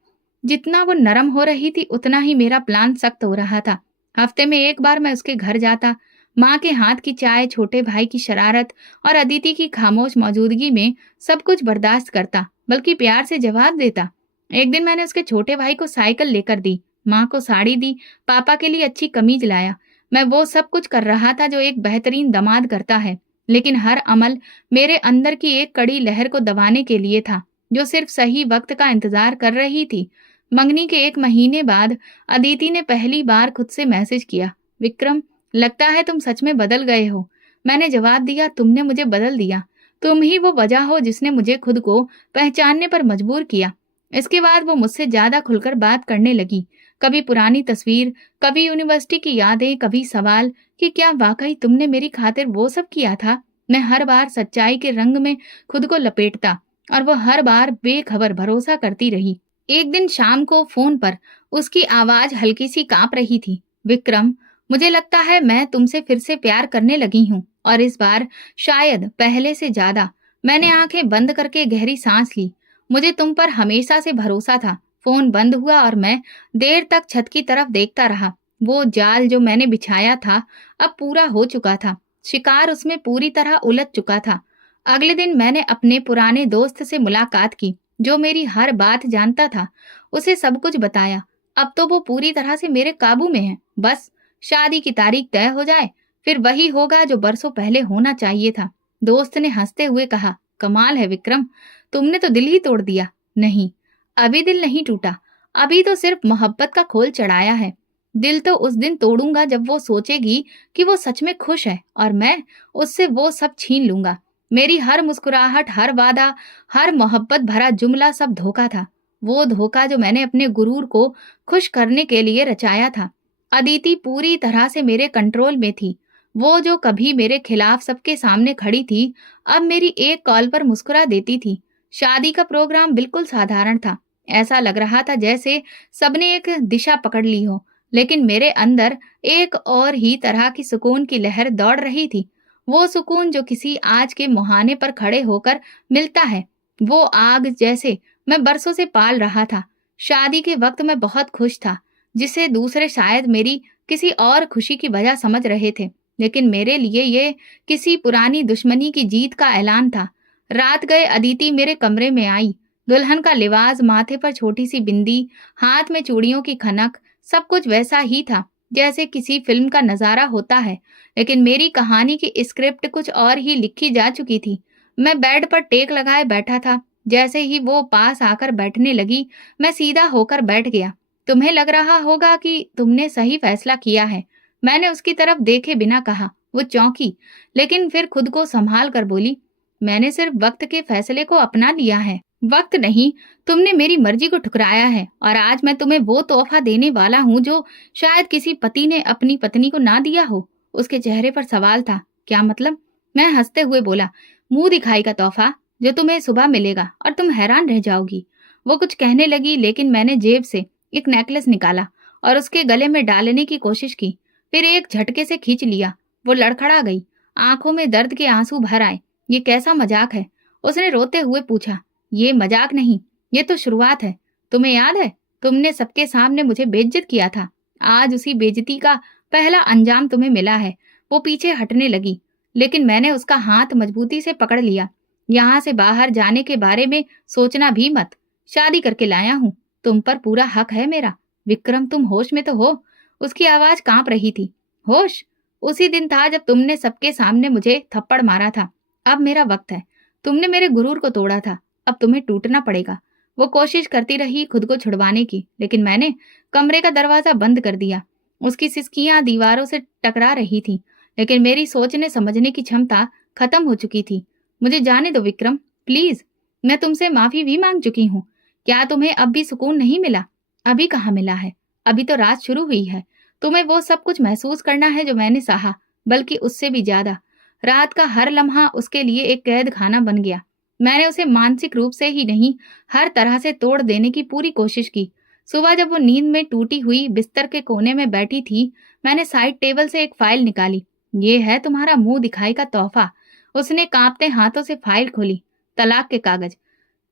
जितना वो नरम हो रही थी उतना ही मेरा प्लान सख्त हो रहा था। हफ्ते में एक बार मैं उसके घर जाता, माँ के हाथ की चाय, छोटे भाई की शरारत और अदिति की खामोश मौजूदगी में सब कुछ बर्दाश्त करता, बल्कि प्यार से जवाब देता। एक दिन मैंने उसके छोटे भाई को साइकिल लेकर दी, माँ को साड़ी दी, पापा के लिए अच्छी कमीज लाया। मैं वो सब कुछ कर रहा था जो एक बेहतरीन दामाद करता है, लेकिन हर अमल मेरे अंदर की एक कड़ी लहर को दबाने के लिए था। जो सिर्फ सही वक्त का इंतजार कर रही थी। मंगनी के 1 महीने बाद अदिति ने पहली बार खुद से मैसेज किया, विक्रम, लगता है तुम सच में बदल गए हो। मैंने जवाब दिया, तुमने मुझे बदल दिया। तुम ही वो वजह हो जिसने मुझे खुद को पहचानने पर मजबूर किया। इसके बाद वो मुझसे ज्यादा खुलकर बात करने लगी। कभी पुरानी तस्वीर, कभी यूनिवर्सिटी की यादें, कभी सवाल कि क्या वाकई तुमने मेरी खातिर वो सब किया था। मैं हर बार सच्चाई के रंग में खुद को लपेटता और वो हर बार बेखबर भरोसा करती रही। एक दिन शाम को फोन पर उसकी आवाज हल्की सी कांप रही थी, विक्रम, मुझे लगता है मैं तुमसे फिर से प्यार करने लगी हूँ, और इस बार शायद पहले से ज्यादा। मैंने आंखें बंद करके गहरी सांस ली। मुझे तुम पर हमेशा से भरोसा था। फोन बंद हुआ और मैं देर तक छत की तरफ देखता रहा। वो जाल जो मैंने बिछाया था अब पूरा हो चुका था। शिकार उसमें पूरी तरह उलझ चुका था। अगले दिन मैंने अपने पुराने दोस्त से मुलाकात की, जो मेरी हर बात जानता था। उसे सब कुछ बताया। अब तो वो पूरी तरह से मेरे काबू में है। बस शादी की तारीख तय हो जाए, फिर वही होगा जो बरसों पहले होना चाहिए था। दोस्त ने हंसते हुए कहा, कमाल है विक्रम, तुमने तो दिल ही तोड़ दिया। नहीं, अभी दिल नहीं टूटा। अभी तो सिर्फ मोहब्बत का खोल चढ़ाया है। दिल तो उस दिन तोड़ूंगा जब वो सोचेगी कि वो सच में खुश है, और मैं उससे वो सब छीन लूंगा। मेरी हर मुस्कुराहट, हर वादा, हर मोहब्बत भरा जुमला सब धोखा था। वो धोखा जो मैंने अपने गुरूर को खुश करने के लिए रचाया था। अदिति पूरी तरह से मेरे कंट्रोल में थी। वो जो कभी मेरे खिलाफ सबके सामने खड़ी थी, अब मेरी एक कॉल पर मुस्कुरा देती थी। शादी का प्रोग्राम बिल्कुल साधारण था। ऐसा लग रहा था जैसे सबने एक दिशा पकड़ ली हो, लेकिन मेरे अंदर एक और ही तरह की सुकून की लहर दौड़ रही थी। वो सुकून जो किसी आज के मुहाने पर खड़े होकर मिलता है, वो आग जैसे मैं बरसों से पाल रहा था। शादी के वक्त मैं बहुत खुश था, जिसे दूसरे शायद मेरी किसी और खुशी की वजह समझ रहे थे, लेकिन मेरे लिए ये किसी पुरानी दुश्मनी की जीत का ऐलान था। रात गए अदिति मेरे कमरे में आई। दुल्हन का लिबास, माथे पर छोटी सी बिंदी, हाथ में चूड़ियों की खनक, सब कुछ वैसा ही था जैसे किसी फिल्म का नजारा होता है। लेकिन मेरी कहानी की स्क्रिप्ट कुछ और ही लिखी जा चुकी थी। मैं बेड पर टेक लगाए बैठा था। जैसे ही वो पास आकर बैठने लगी, मैं सीधा होकर बैठ गया। तुम्हें लग रहा होगा कि तुमने सही फैसला किया है, मैंने उसकी तरफ देखे बिना कहा। वो चौंकी, लेकिन फिर खुद को संभाल कर बोली, मैंने सिर्फ वक्त के फैसले को अपना लिया है। वक्त नहीं, तुमने मेरी मर्जी को ठुकराया है, और आज मैं तुम्हें वो तोहफा देने वाला हूँ जो शायद किसी पति ने अपनी पत्नी को ना दिया हो। उसके चेहरे पर सवाल था। क्या मतलब? मैं हंसते हुए बोला, मुंह दिखाई का तोहफा जो तुम्हें सुबह मिलेगा और तुम हैरान रह जाओगी। वो कुछ कहने लगी, लेकिन मैंने जेब से एक नेकलेस निकाला और उसके गले में डालने की कोशिश की, फिर एक झटके से खींच लिया। वो लड़खड़ा गई, आंखों में दर्द के आंसू भर आए। ये कैसा मजाक है? उसने रोते हुए पूछा। ये मजाक नहीं, ये तो शुरुआत है। तुम्हें याद है, तुमने सबके सामने मुझे बेइज्जत किया था। आज उसी बेइज्जती का पहला अंजाम तुम्हें मिला है। वो पीछे हटने लगी, लेकिन मैंने उसका हाथ मजबूती से पकड़ लिया। यहाँ से बाहर जाने के बारे में सोचना भी मत। शादी करके लाया हूँ, तुम पर पूरा हक है मेरा। विक्रम, तुम होश में तो हो? उसकी आवाज कांप रही थी। होश? उसी दिन था जब तुमने सबके सामने मुझे थप्पड़ मारा था। अब मेरा वक्त है। तुमने मेरे गुरूर को तोड़ा था, अब तुम्हें टूटना पड़ेगा। वो कोशिश करती रही खुद को छुड़वाने की, लेकिन मैंने कमरे का दरवाजा बंद कर दिया। उसकी सिसकियां दीवारों से टकरा रही थी, लेकिन मेरी सोचने समझने की क्षमता खत्म हो चुकी थी। मुझे जाने दो विक्रम, प्लीज। मैं तुमसे माफी भी मांग चुकी हूँ। क्या तुम्हें अब भी सुकून नहीं मिला? अभी कहाँ मिला है? अभी तो रात शुरू हुई है। तुम्हें वो सब कुछ महसूस करना है जो मैंने सहा, बल्कि उससे भी ज्यादा। रात का हर लम्हा उसके लिए एक कैद खाना बन गया। मैंने उसे मानसिक रूप से ही नहीं, हर तरह से तोड़ देने की पूरी कोशिश की। सुबह जब वो नींद में टूटी हुई बिस्तर के कोने में बैठी थी, मैंने साइड टेबल से एक फाइल निकाली। ये है तुम्हारा मुंह दिखाई का तोहफा। उसने कांपते हाथों से फाइल खोली। तलाक के कागज।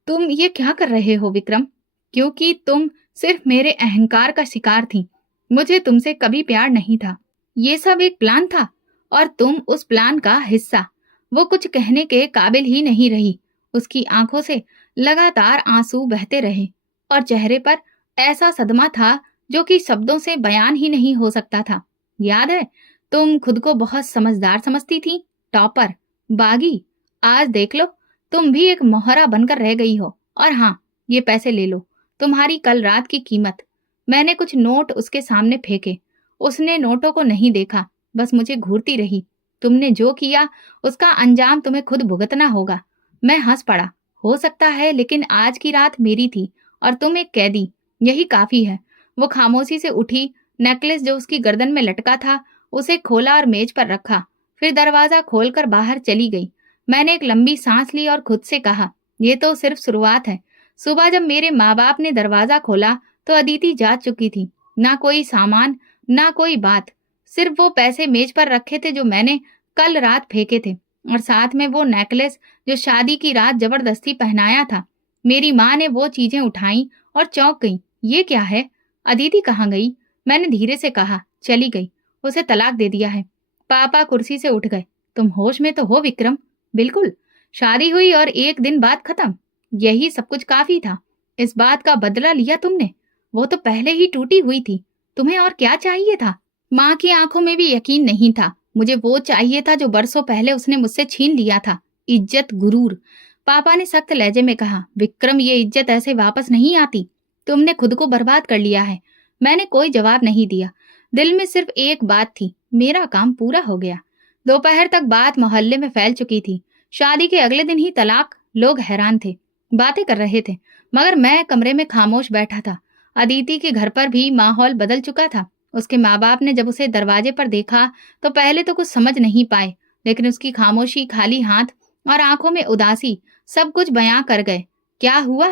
तुम ये क्या कर रहे हो विक्रम? क्योंकि तुम सिर्फ मेरे अहंकार का शिकार थी। मुझे तुमसे कभी प्यार नहीं था। ये सब एक प्लान था, और तुम उस प्लान का हिस्सा। वो कुछ कहने के काबिल ही नहीं रही। उसकी आंखों से लगातार आंसू बहते रहे, और चेहरे पर ऐसा सदमा था जो कि शब्दों से बयान ही नहीं हो सकता था। याद है, तुम खुद को बहुत समझदार समझती थी, टॉपर, बागी। आज देख लो, तुम भी एक मोहरा बनकर रह गई हो। और हाँ, ये पैसे ले लो, तुम्हारी कल रात की कीमत। मैंने कुछ नोट उसके सामने फेंके। उसने नोटों को नहीं देखा, बस मुझे घूरती रही। तुमने जो किया उसका अंजाम तुम्हें खुद भुगतना होगा। मैं हंस पड़ा। हो सकता है, लेकिन आज की रात मेरी थी और तुम एक कैदी, यही काफी है। वो खामोशी से उठी, नेकलेस जो उसकी गर्दन में लटका था उसे खोला और मेज पर रखा, फिर दरवाजा खोलकर बाहर चली गई। मैंने एक लंबी सांस ली और खुद से कहा, ये तो सिर्फ शुरुआत है। सुबह जब मेरे माँ बाप ने दरवाजा खोला तो अदिति जा चुकी थी। ना कोई सामान, ना कोई बात, सिर्फ वो पैसे मेज पर रखे थे जो मैंने कल रात फेंके थे, और साथ में वो नेकलेस जो शादी की रात जबरदस्ती पहनाया था। मेरी माँ ने वो चीजें उठाई और चौंक गई। ये क्या है? अदिति कहाँ गई? मैंने धीरे से कहा। चली गई, उसे तलाक दे दिया है। पापा कुर्सी से उठ गए। तुम होश में तो हो विक्रम? बिल्कुल। शादी हुई और एक दिन बाद खत्म, यही सब कुछ काफी था। इस बात का बदला लिया तुमने। वो तो पहले ही टूटी हुई थी, तुम्हें और क्या चाहिए था? माँ की आंखों में भी यकीन नहीं था। मुझे वो चाहिए था जो बरसों पहले उसने मुझसे छीन लिया था, इज्जत, गुरूर। पापा ने सख्त लहजे में कहा, विक्रम, ये इज्जत ऐसे वापस नहीं आती। तुमने खुद को बर्बाद कर लिया है। मैंने कोई जवाब नहीं दिया। दिल में सिर्फ एक बात थी, मेरा काम पूरा हो गया। दोपहर तक बात मोहल्ले में फैल चुकी थी। शादी के अगले दिन ही तलाक। लोग हैरान थे, बातें कर रहे थे, मगर मैं कमरे में खामोश बैठा था। अदिति के घर पर भी माहौल बदल चुका था। उसके माँ बाप ने जब उसे दरवाजे पर देखा तो पहले तो कुछ समझ नहीं पाए, लेकिन उसकी खामोशी, खाली हाथ और आंखों में उदासी सब कुछ बयां कर गए। क्या हुआ?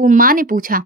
माँ ने पूछा।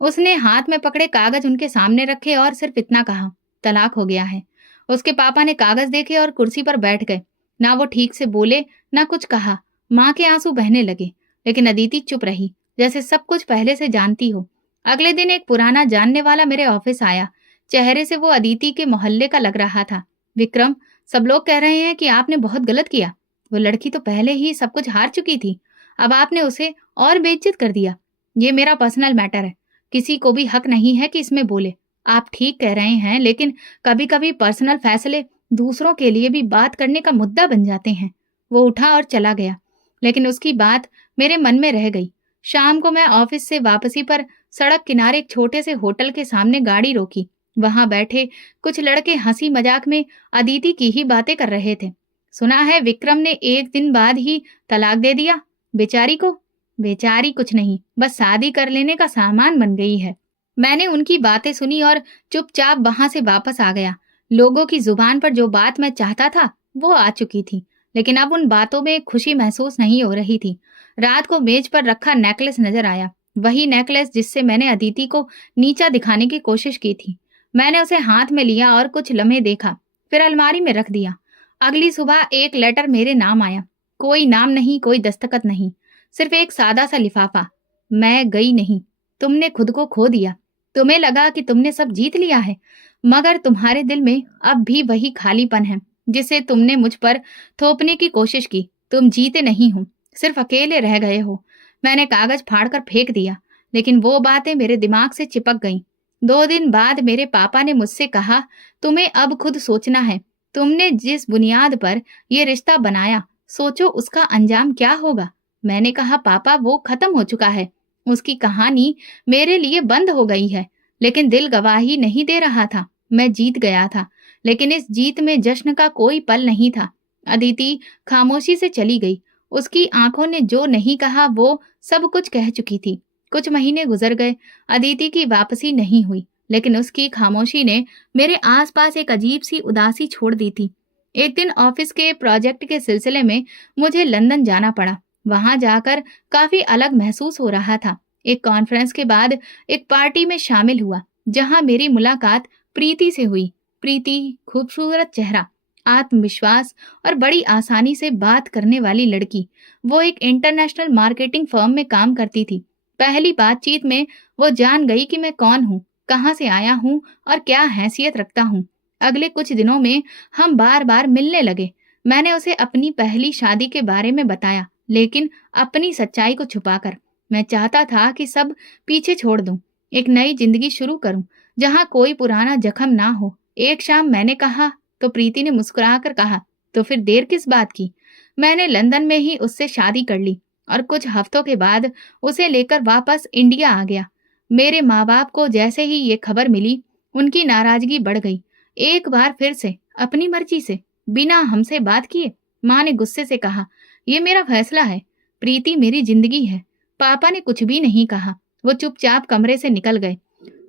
उसने हाथ में पकड़े कागज उनके सामने रखे और सिर्फ इतना कहा, तलाक हो गया है। उसके पापा ने कागज देखे और कुर्सी पर बैठ गए। ना वो ठीक से बोले, ना कुछ कहा। माँ के आंसू बहने लगे, लेकिन अदिति चुप रही, जैसे सब कुछ पहले से जानती हो। अगले दिन एक पुराना जानने वाला मेरे ऑफिस आया। चेहरे से वो अदिति के मोहल्ले का लग रहा था। विक्रम, सब लोग कह रहे हैं कि आपने बहुत गलत किया। वो लड़की तो पहले ही सब कुछ हार चुकी थी, अब आपने उसे और बेइज्जत कर दिया। ये मेरा पर्सनल मैटर है, किसी को भी हक नहीं है कि इसमें बोले। आप ठीक कह रहे हैं, लेकिन कभी कभी पर्सनल फैसले दूसरों के लिए भी बात करने का मुद्दा बन जाते हैं। वो उठा और चला गया, लेकिन उसकी बात मेरे मन में रह गई। शाम को मैं ऑफिस से वापसी पर सड़क किनारे एक छोटे से होटल के सामने गाड़ी रोकी। वहां बैठे कुछ लड़के हंसी मजाक में अदिति की ही बातें कर रहे थे। सुना है विक्रम ने एक दिन बाद ही तलाक दे दिया बेचारी को। बेचारी कुछ नहीं, बस शादी कर लेने का सामान बन गई है। मैंने उनकी बातें सुनी और चुपचाप वहां से वापस आ गया। लोगों की जुबान पर जो बात मैं चाहता था वो आ चुकी थी, लेकिन अब उन बातों में खुशी महसूस नहीं हो रही थी। रात को मेज पर रखा नेकलेस नजर आया, वही नेकलेस जिससे मैंने अदिति को नीचा दिखाने की कोशिश की थी। मैंने उसे हाथ में लिया और कुछ लम्हे देखा, फिर अलमारी में रख दिया। अगली सुबह एक लेटर मेरे नाम आया। कोई नाम नहीं, कोई दस्तखत नहीं, सिर्फ एक सादा सा लिफाफा। मैं गई नहीं, तुमने खुद को खो दिया। तुम्हें लगा कि तुमने सब जीत लिया है, मगर तुम्हारे दिल में अब भी वही खालीपन है जिसे तुमने मुझ पर थोपने की कोशिश की। तुम जीते नहीं हो, सिर्फ अकेले रह गए हो। मैंने कागज फाड़कर फेंक दिया, लेकिन वो बातें मेरे दिमाग से चिपक गईं। 2 दिन बाद मेरे पापा ने मुझसे कहा, तुम्हें अब खुद सोचना है। तुमने जिस बुनियाद पर यह रिश्ता बनाया, सोचो उसका अंजाम क्या होगा। मैंने कहा, पापा, वो खत्म हो चुका है। उसकी कहानी मेरे लिए बंद हो गई है, लेकिन दिल गवाही नहीं दे रहा था। मैं जीत गया था, लेकिन इस जीत में जश्न का कोई पल नहीं था। अदिति खामोशी से चली गई। उसकी आंखों ने जो नहीं कहा वो सब कुछ कह चुकी थी। कुछ महीने गुजर गए, अदिति की वापसी नहीं हुई, लेकिन उसकी खामोशी ने मेरे आसपास एक अजीब सी उदासी छोड़ दी थी। एक दिन ऑफिस के प्रोजेक्ट के सिलसिले में मुझे लंदन जाना पड़ा। वहां जाकर काफी अलग महसूस हो रहा था। एक कॉन्फ्रेंस के बाद एक पार्टी में शामिल हुआ, जहां मेरी मुलाकात प्रीति से हुई। प्रीति, खूबसूरत चेहरा, आत्मविश्वास और बड़ी आसानी से बात करने वाली लड़की। वो एक इंटरनेशनल मार्केटिंग फर्म में काम करती थी। पहली बातचीत में वो जान गई कि मैं कौन हूँ, कहाँ से आया हूँ और क्या हैसियत रखता हूँ। अगले कुछ दिनों में हम बार बार मिलने लगे। मैंने उसे अपनी पहली शादी के बारे में बताया, लेकिन अपनी सच्चाई को छुपाकर। मैं चाहता था कि सब पीछे छोड़ दूं, एक नई जिंदगी शुरू करूं, जहां कोई पुराना जख्म ना हो। एक शाम मैंने कहा तो प्रीति ने मुस्कुराकर कहा, तो फिर देर किस बात की। मैंने लंदन में ही उससे शादी कर ली और कुछ हफ्तों के बाद उसे लेकर वापस इंडिया आ गया। मेरे माँ बाप को जैसे ही ये खबर मिली, उनकी नाराजगी बढ़ गई। एक बार फिर से अपनी मर्जी से, बिना हमसे बात किए, माँ ने गुस्से से कहा, ये मेरा फैसला है, प्रीति मेरी जिंदगी है। पापा ने कुछ भी नहीं कहा, वो चुपचाप कमरे से निकल गए।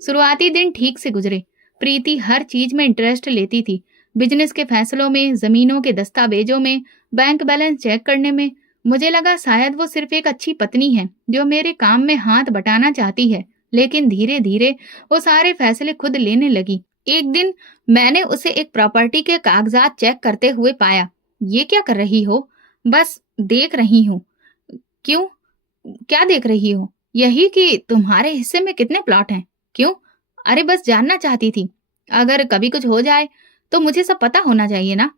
शुरुआती दिन ठीक से गुजरे। प्रीति हर चीज में इंटरेस्ट लेती थी, बिजनेस के फैसलों में, जमीनों के दस्तावेजों में, बैंक बैलेंस चेक करने में। मुझे लगा शायद वो सिर्फ एक अच्छी पत्नी है जो मेरे काम में हाथ बटाना चाहती है, लेकिन धीरे धीरे वो सारे फैसले खुद लेने लगी। एक दिन मैंने उसे एक प्रॉपर्टी के कागजात चेक करते हुए पाया। ये क्या कर रही हो? बस देख रही हूँ। क्यों? क्या देख रही हो? यही कि तुम्हारे हिस्से में कितने प्लॉट हैं। क्यों? अरे बस जानना चाहती थी। अगर कभी कुछ हो जाए तो मुझे सब पता होना चाहिए ना।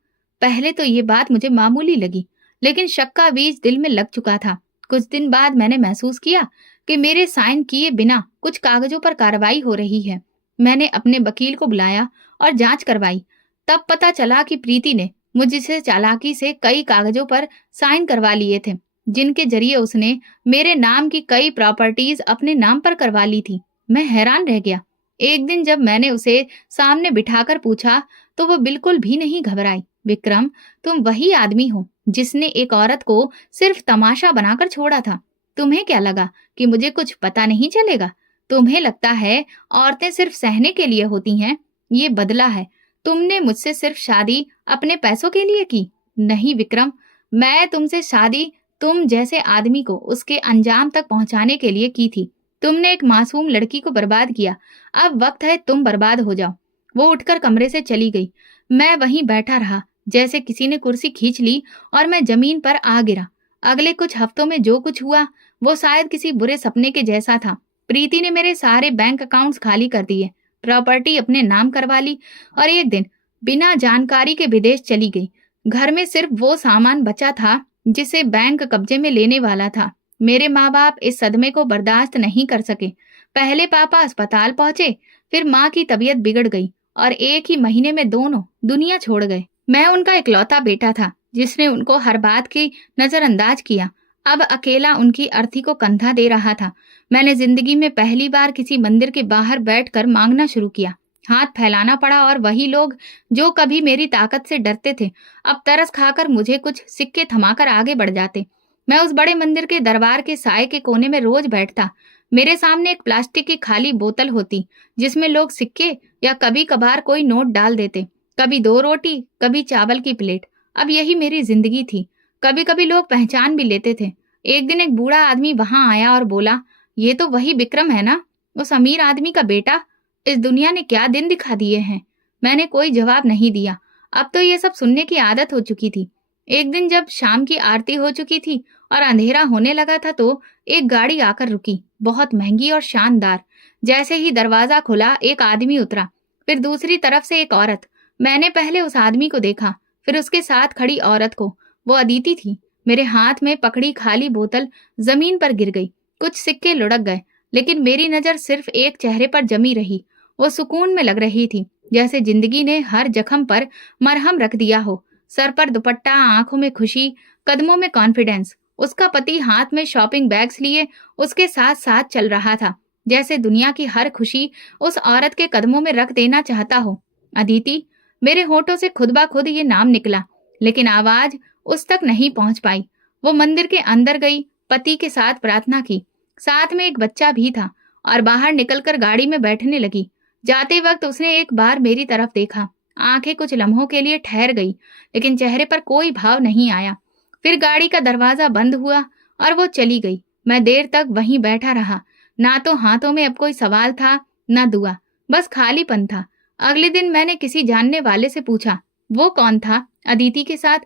पहले तो ये बात मुझे मामूली लगी, लेकिन शक का बीज दिल में लग चुका था। कुछ दिन बाद मैंने महसूस किया कि मेरे साइन किए बिना कुछ कागजों पर कार्रवाई हो रही है। मैंने अपने वकील को बुलाया और जांच करवाई। तब पता चला कि प्रीति ने मुझसे चालाकी से कई कागजों पर साइन करवा लिए थे, जिनके जरिए उसने मेरे नाम की कई प्रॉपर्टीज अपने नाम पर करवा ली थी। मैं हैरान रह गया। एक दिन जब मैंने उसे सामने बिठाकर पूछा तो वो बिल्कुल भी नहीं घबराई। विक्रम, तुम वही आदमी हो जिसने एक औरत को सिर्फ तमाशा बनाकर छोड़ा था। तुम्हें क्या लगा कि मुझे कुछ पता नहीं चलेगा? तुम्हें लगता है औरतें सिर्फ सहने के लिए होती हैं? ये बदला है। तुमने मुझसे सिर्फ शादी अपने पैसों के लिए की। नहीं विक्रम, मैं तुमसे शादी तुम जैसे आदमी को उसके अंजाम तक पहुंचाने के लिए की थी। तुमने एक मासूम लड़की को बर्बाद किया। अब वक्त है तुम बर्बाद हो जाओ। वो उठकर कमरे से चली गई। मैं वहीं बैठा रहा, जैसे किसी ने कुर्सी खींच ली और मैं जमीन पर आ गिरा। अगले कुछ हफ्तों में जो कुछ हुआ वो शायद किसी बुरे सपने के जैसा था। प्रीति ने मेरे सारे बैंक अकाउंट्स खाली कर दिए, प्रॉपर्टी अपने नाम करवा ली और एक दिन बिना जानकारी के विदेश चली गई। घर में सिर्फ वो सामान बचा था जिसे बैंक कब्जे में लेने वाला था। मेरे माँ बाप इस सदमे को बर्दाश्त नहीं कर सके। पहले पापा अस्पताल पहुंचे, फिर माँ की तबीयत बिगड़ गई और एक ही महीने में दोनों दुनिया छोड़ गए। मैं उनका इकलौता बेटा था जिसने उनको हर बात की नजरअंदाज किया। अब अकेला उनकी अर्थी को कंधा दे रहा था। मैंने जिंदगी में पहली बार किसी मंदिर के बाहर बैठकर मांगना शुरू किया। हाथ फैलाना पड़ा और वही लोग जो कभी मेरी ताकत से डरते थे, अब तरस खाकर मुझे कुछ सिक्के थमाकर आगे बढ़ जाते। मैं उस बड़े मंदिर के दरबार के साए के कोने में रोज बैठता। मेरे सामने एक प्लास्टिक की खाली बोतल होती जिसमें लोग सिक्के या कभी कभार कोई नोट डाल देते। कभी 2 रोटी, कभी चावल की प्लेट। अब यही मेरी जिंदगी थी। कभी कभी लोग पहचान भी लेते थे। एक दिन एक बूढ़ा आदमी वहां आया और बोला, ये तो वही विक्रम है ना, उस अमीर आदमी का बेटा। इस दुनिया ने क्या दिन दिखा दिए हैं। मैंने कोई जवाब नहीं दिया। अब तो ये सब सुनने की आदत हो चुकी थी। एक दिन जब शाम की आरती हो चुकी थी और अंधेरा होने लगा था तो एक गाड़ी आकर रुकी, बहुत महंगी और शानदार। जैसे ही दरवाजा खुला एक आदमी उतरा, फिर दूसरी तरफ से एक औरत। मैंने पहले उस आदमी को देखा, फिर उसके साथ खड़ी औरत को। वो अदिति थी। मेरे हाथ में पकड़ी खाली बोतल जमीन पर गिर गई। कुछ सिक्के लुढ़क गए, लेकिन मेरी नजर सिर्फ एक चेहरे पर जमी रही। वो सुकून में लग रही थी, जैसे जिंदगी ने हर जख्म पर मरहम रख दिया हो। सर पर दुपट्टा, आंखों में खुशी, कदमों में कॉन्फिडेंस। उसका पति हाथ में शॉपिंग बैग्स लिए उसके साथ साथ चल रहा था, जैसे दुनिया की हर खुशी उस औरत के कदमों में रख देना चाहता हो। अदिति। मेरे होठों से खुद ब खुद ये नाम निकला, लेकिन आवाज उस तक नहीं पहुंच पाई। वो मंदिर के अंदर गई, पति के साथ प्रार्थना की, साथ में एक बच्चा भी था, और बाहर निकलकर गाड़ी में बैठने लगी। जाते वक्त उसने एक बार मेरी तरफ देखा। आंखें कुछ लम्हों के लिए ठहर गई, लेकिन चेहरे पर कोई भाव नहीं आया। फिर गाड़ी का दरवाजा बंद हुआ और वो चली गई। मैं देर तक वहीं बैठा रहा। ना तो हाथों में अब कोई सवाल था, ना दुआ, बस खालीपन था। अगले दिन मैंने किसी जानने वाले से पूछा, वो कौन था अदिति के साथ?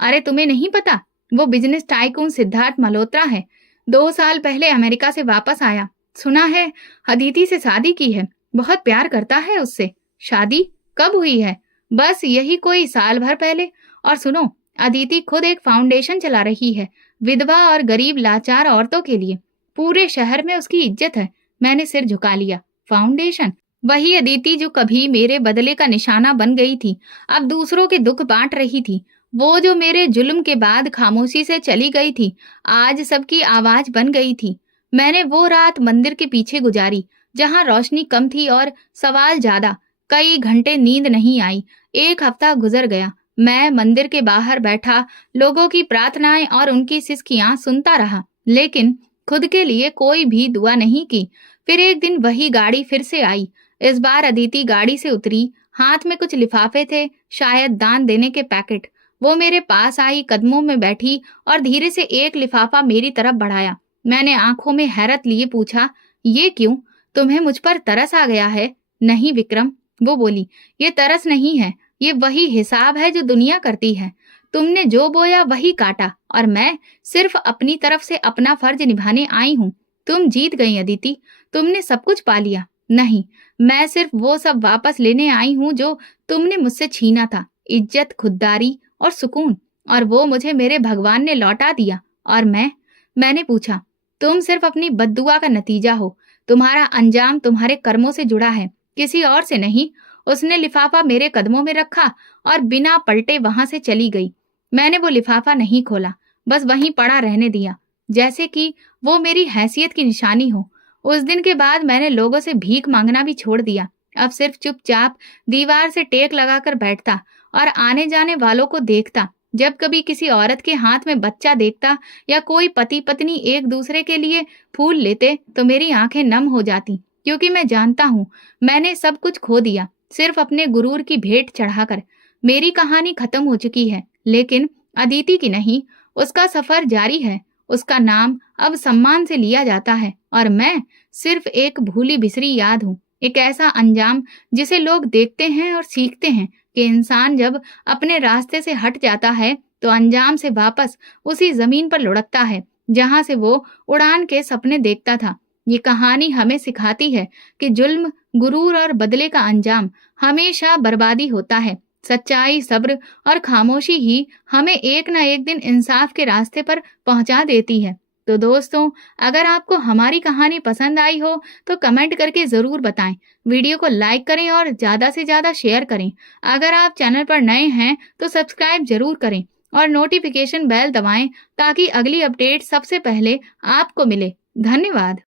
अरे तुम्हें नहीं पता, वो बिजनेस टाइकून सिद्धार्थ मल्होत्रा है। 2 साल पहले अमेरिका से वापस आया। सुना है अदिति से शादी की है, बहुत प्यार करता है उससे। शादी कब हुई है? बस यही कोई साल भर पहले। और सुनो, अदिति खुद एक फाउंडेशन चला रही है, विधवा और गरीब लाचार औरतों के लिए। पूरे शहर में उसकी इज्जत है। मैंने सिर झुका लिया। फाउंडेशन? वही अदिति जो कभी मेरे बदले का निशाना बन गई थी, अब दूसरों के दुख बांट रही थी। वो जो मेरे जुल्म के बाद खामोशी से चली गई थी, आज सबकी आवाज बन गई थी। मैंने वो रात मंदिर के पीछे गुजारी, जहाँ रोशनी कम थी और सवाल ज्यादा। कई घंटे नींद नहीं आई। एक हफ्ता गुजर गया। मैं मंदिर के बाहर बैठा लोगों की प्रार्थनाएं और उनकी सिसकियां सुनता रहा, लेकिन खुद के लिए कोई भी दुआ नहीं की। फिर एक दिन वही गाड़ी फिर से आई। इस बार अदिति गाड़ी से उतरी। हाथ में कुछ लिफाफे थे, शायद दान देने के पैकेट। वो मेरे पास आई, कदमों में बैठी और धीरे से एक लिफाफा मेरी तरफ बढ़ाया। मैंने आंखों में हैरत लिए पूछा, ये क्यों? तुम्हें मुझ पर तरस आ गया है? नहीं विक्रम, वो बोली, ये तरस नहीं है, ये वही हिसाब है जो दुनिया करती है। तुमने जो बोया वही काटा, और मैं सिर्फ अपनी तरफ से अपना फर्ज निभाने आई हूँ। तुम जीत गई अदिति, तुमने सब कुछ पा लिया। नहीं, मैं सिर्फ वो सब वापस लेने आई हूँ जो तुमने मुझसे छीना था, इज्जत, खुददारी और सुकून। और वो मुझे मेरे भगवान ने लौटा दिया। और मैंने पूछा, तुम सिर्फ अपनी बद्दुआ का नतीजा हो। तुम्हारा अंजाम तुम्हारे कर्मों से जुड़ा है, किसी और से नहीं। उसने लिफाफा मेरे कदमों में रखा और बिना पलटे वहां से चली गई। मैंने वो लिफाफा नहीं खोला, बस वहीं पड़ा रहने दिया, जैसे कि वो मेरी हैसियत की निशानी हो। उस दिन के बाद मैंने लोगों से भीख मांगना भी छोड़ दिया। अब सिर्फ चुपचाप दीवार से टेक लगाकर बैठता और आने जाने वालों को देखता। जब कभी किसी औरत के हाथ में बच्चा देखता या कोई पति पत्नी एक दूसरे के लिए फूल लेते तो मेरी आंखें नम हो जाती, क्योंकि मैं जानता हूँ मैंने सब कुछ खो दिया, सिर्फ अपने गुरूर की भेंट चढ़ाकर। मेरी कहानी खत्म हो चुकी है, लेकिन अदिति की नहीं। उसका सफर जारी है। उसका नाम अब सम्मान से लिया जाता है, और मैं सिर्फ एक भूली बिसरी याद हूँ। एक ऐसा अंजाम जिसे लोग देखते हैं और सीखते हैं कि इंसान जब अपने रास्ते से हट जाता है तो अंजाम से वापस उसी जमीन पर लुढ़कता है जहां से वो उड़ान के सपने देखता था। ये कहानी हमें सिखाती है कि जुल्म, गुरूर और बदले का अंजाम हमेशा बर्बादी होता है। सच्चाई, सब्र और खामोशी ही हमें एक न एक दिन इंसाफ के रास्ते पर पहुंचा देती है। तो दोस्तों, अगर आपको हमारी कहानी पसंद आई हो तो कमेंट करके ज़रूर बताएं। वीडियो को लाइक करें और ज़्यादा से ज़्यादा शेयर करें। अगर आप चैनल पर नए हैं तो सब्सक्राइब जरूर करें और नोटिफिकेशन बेल दबाएं ताकि अगली अपडेट सबसे पहले आपको मिले। धन्यवाद।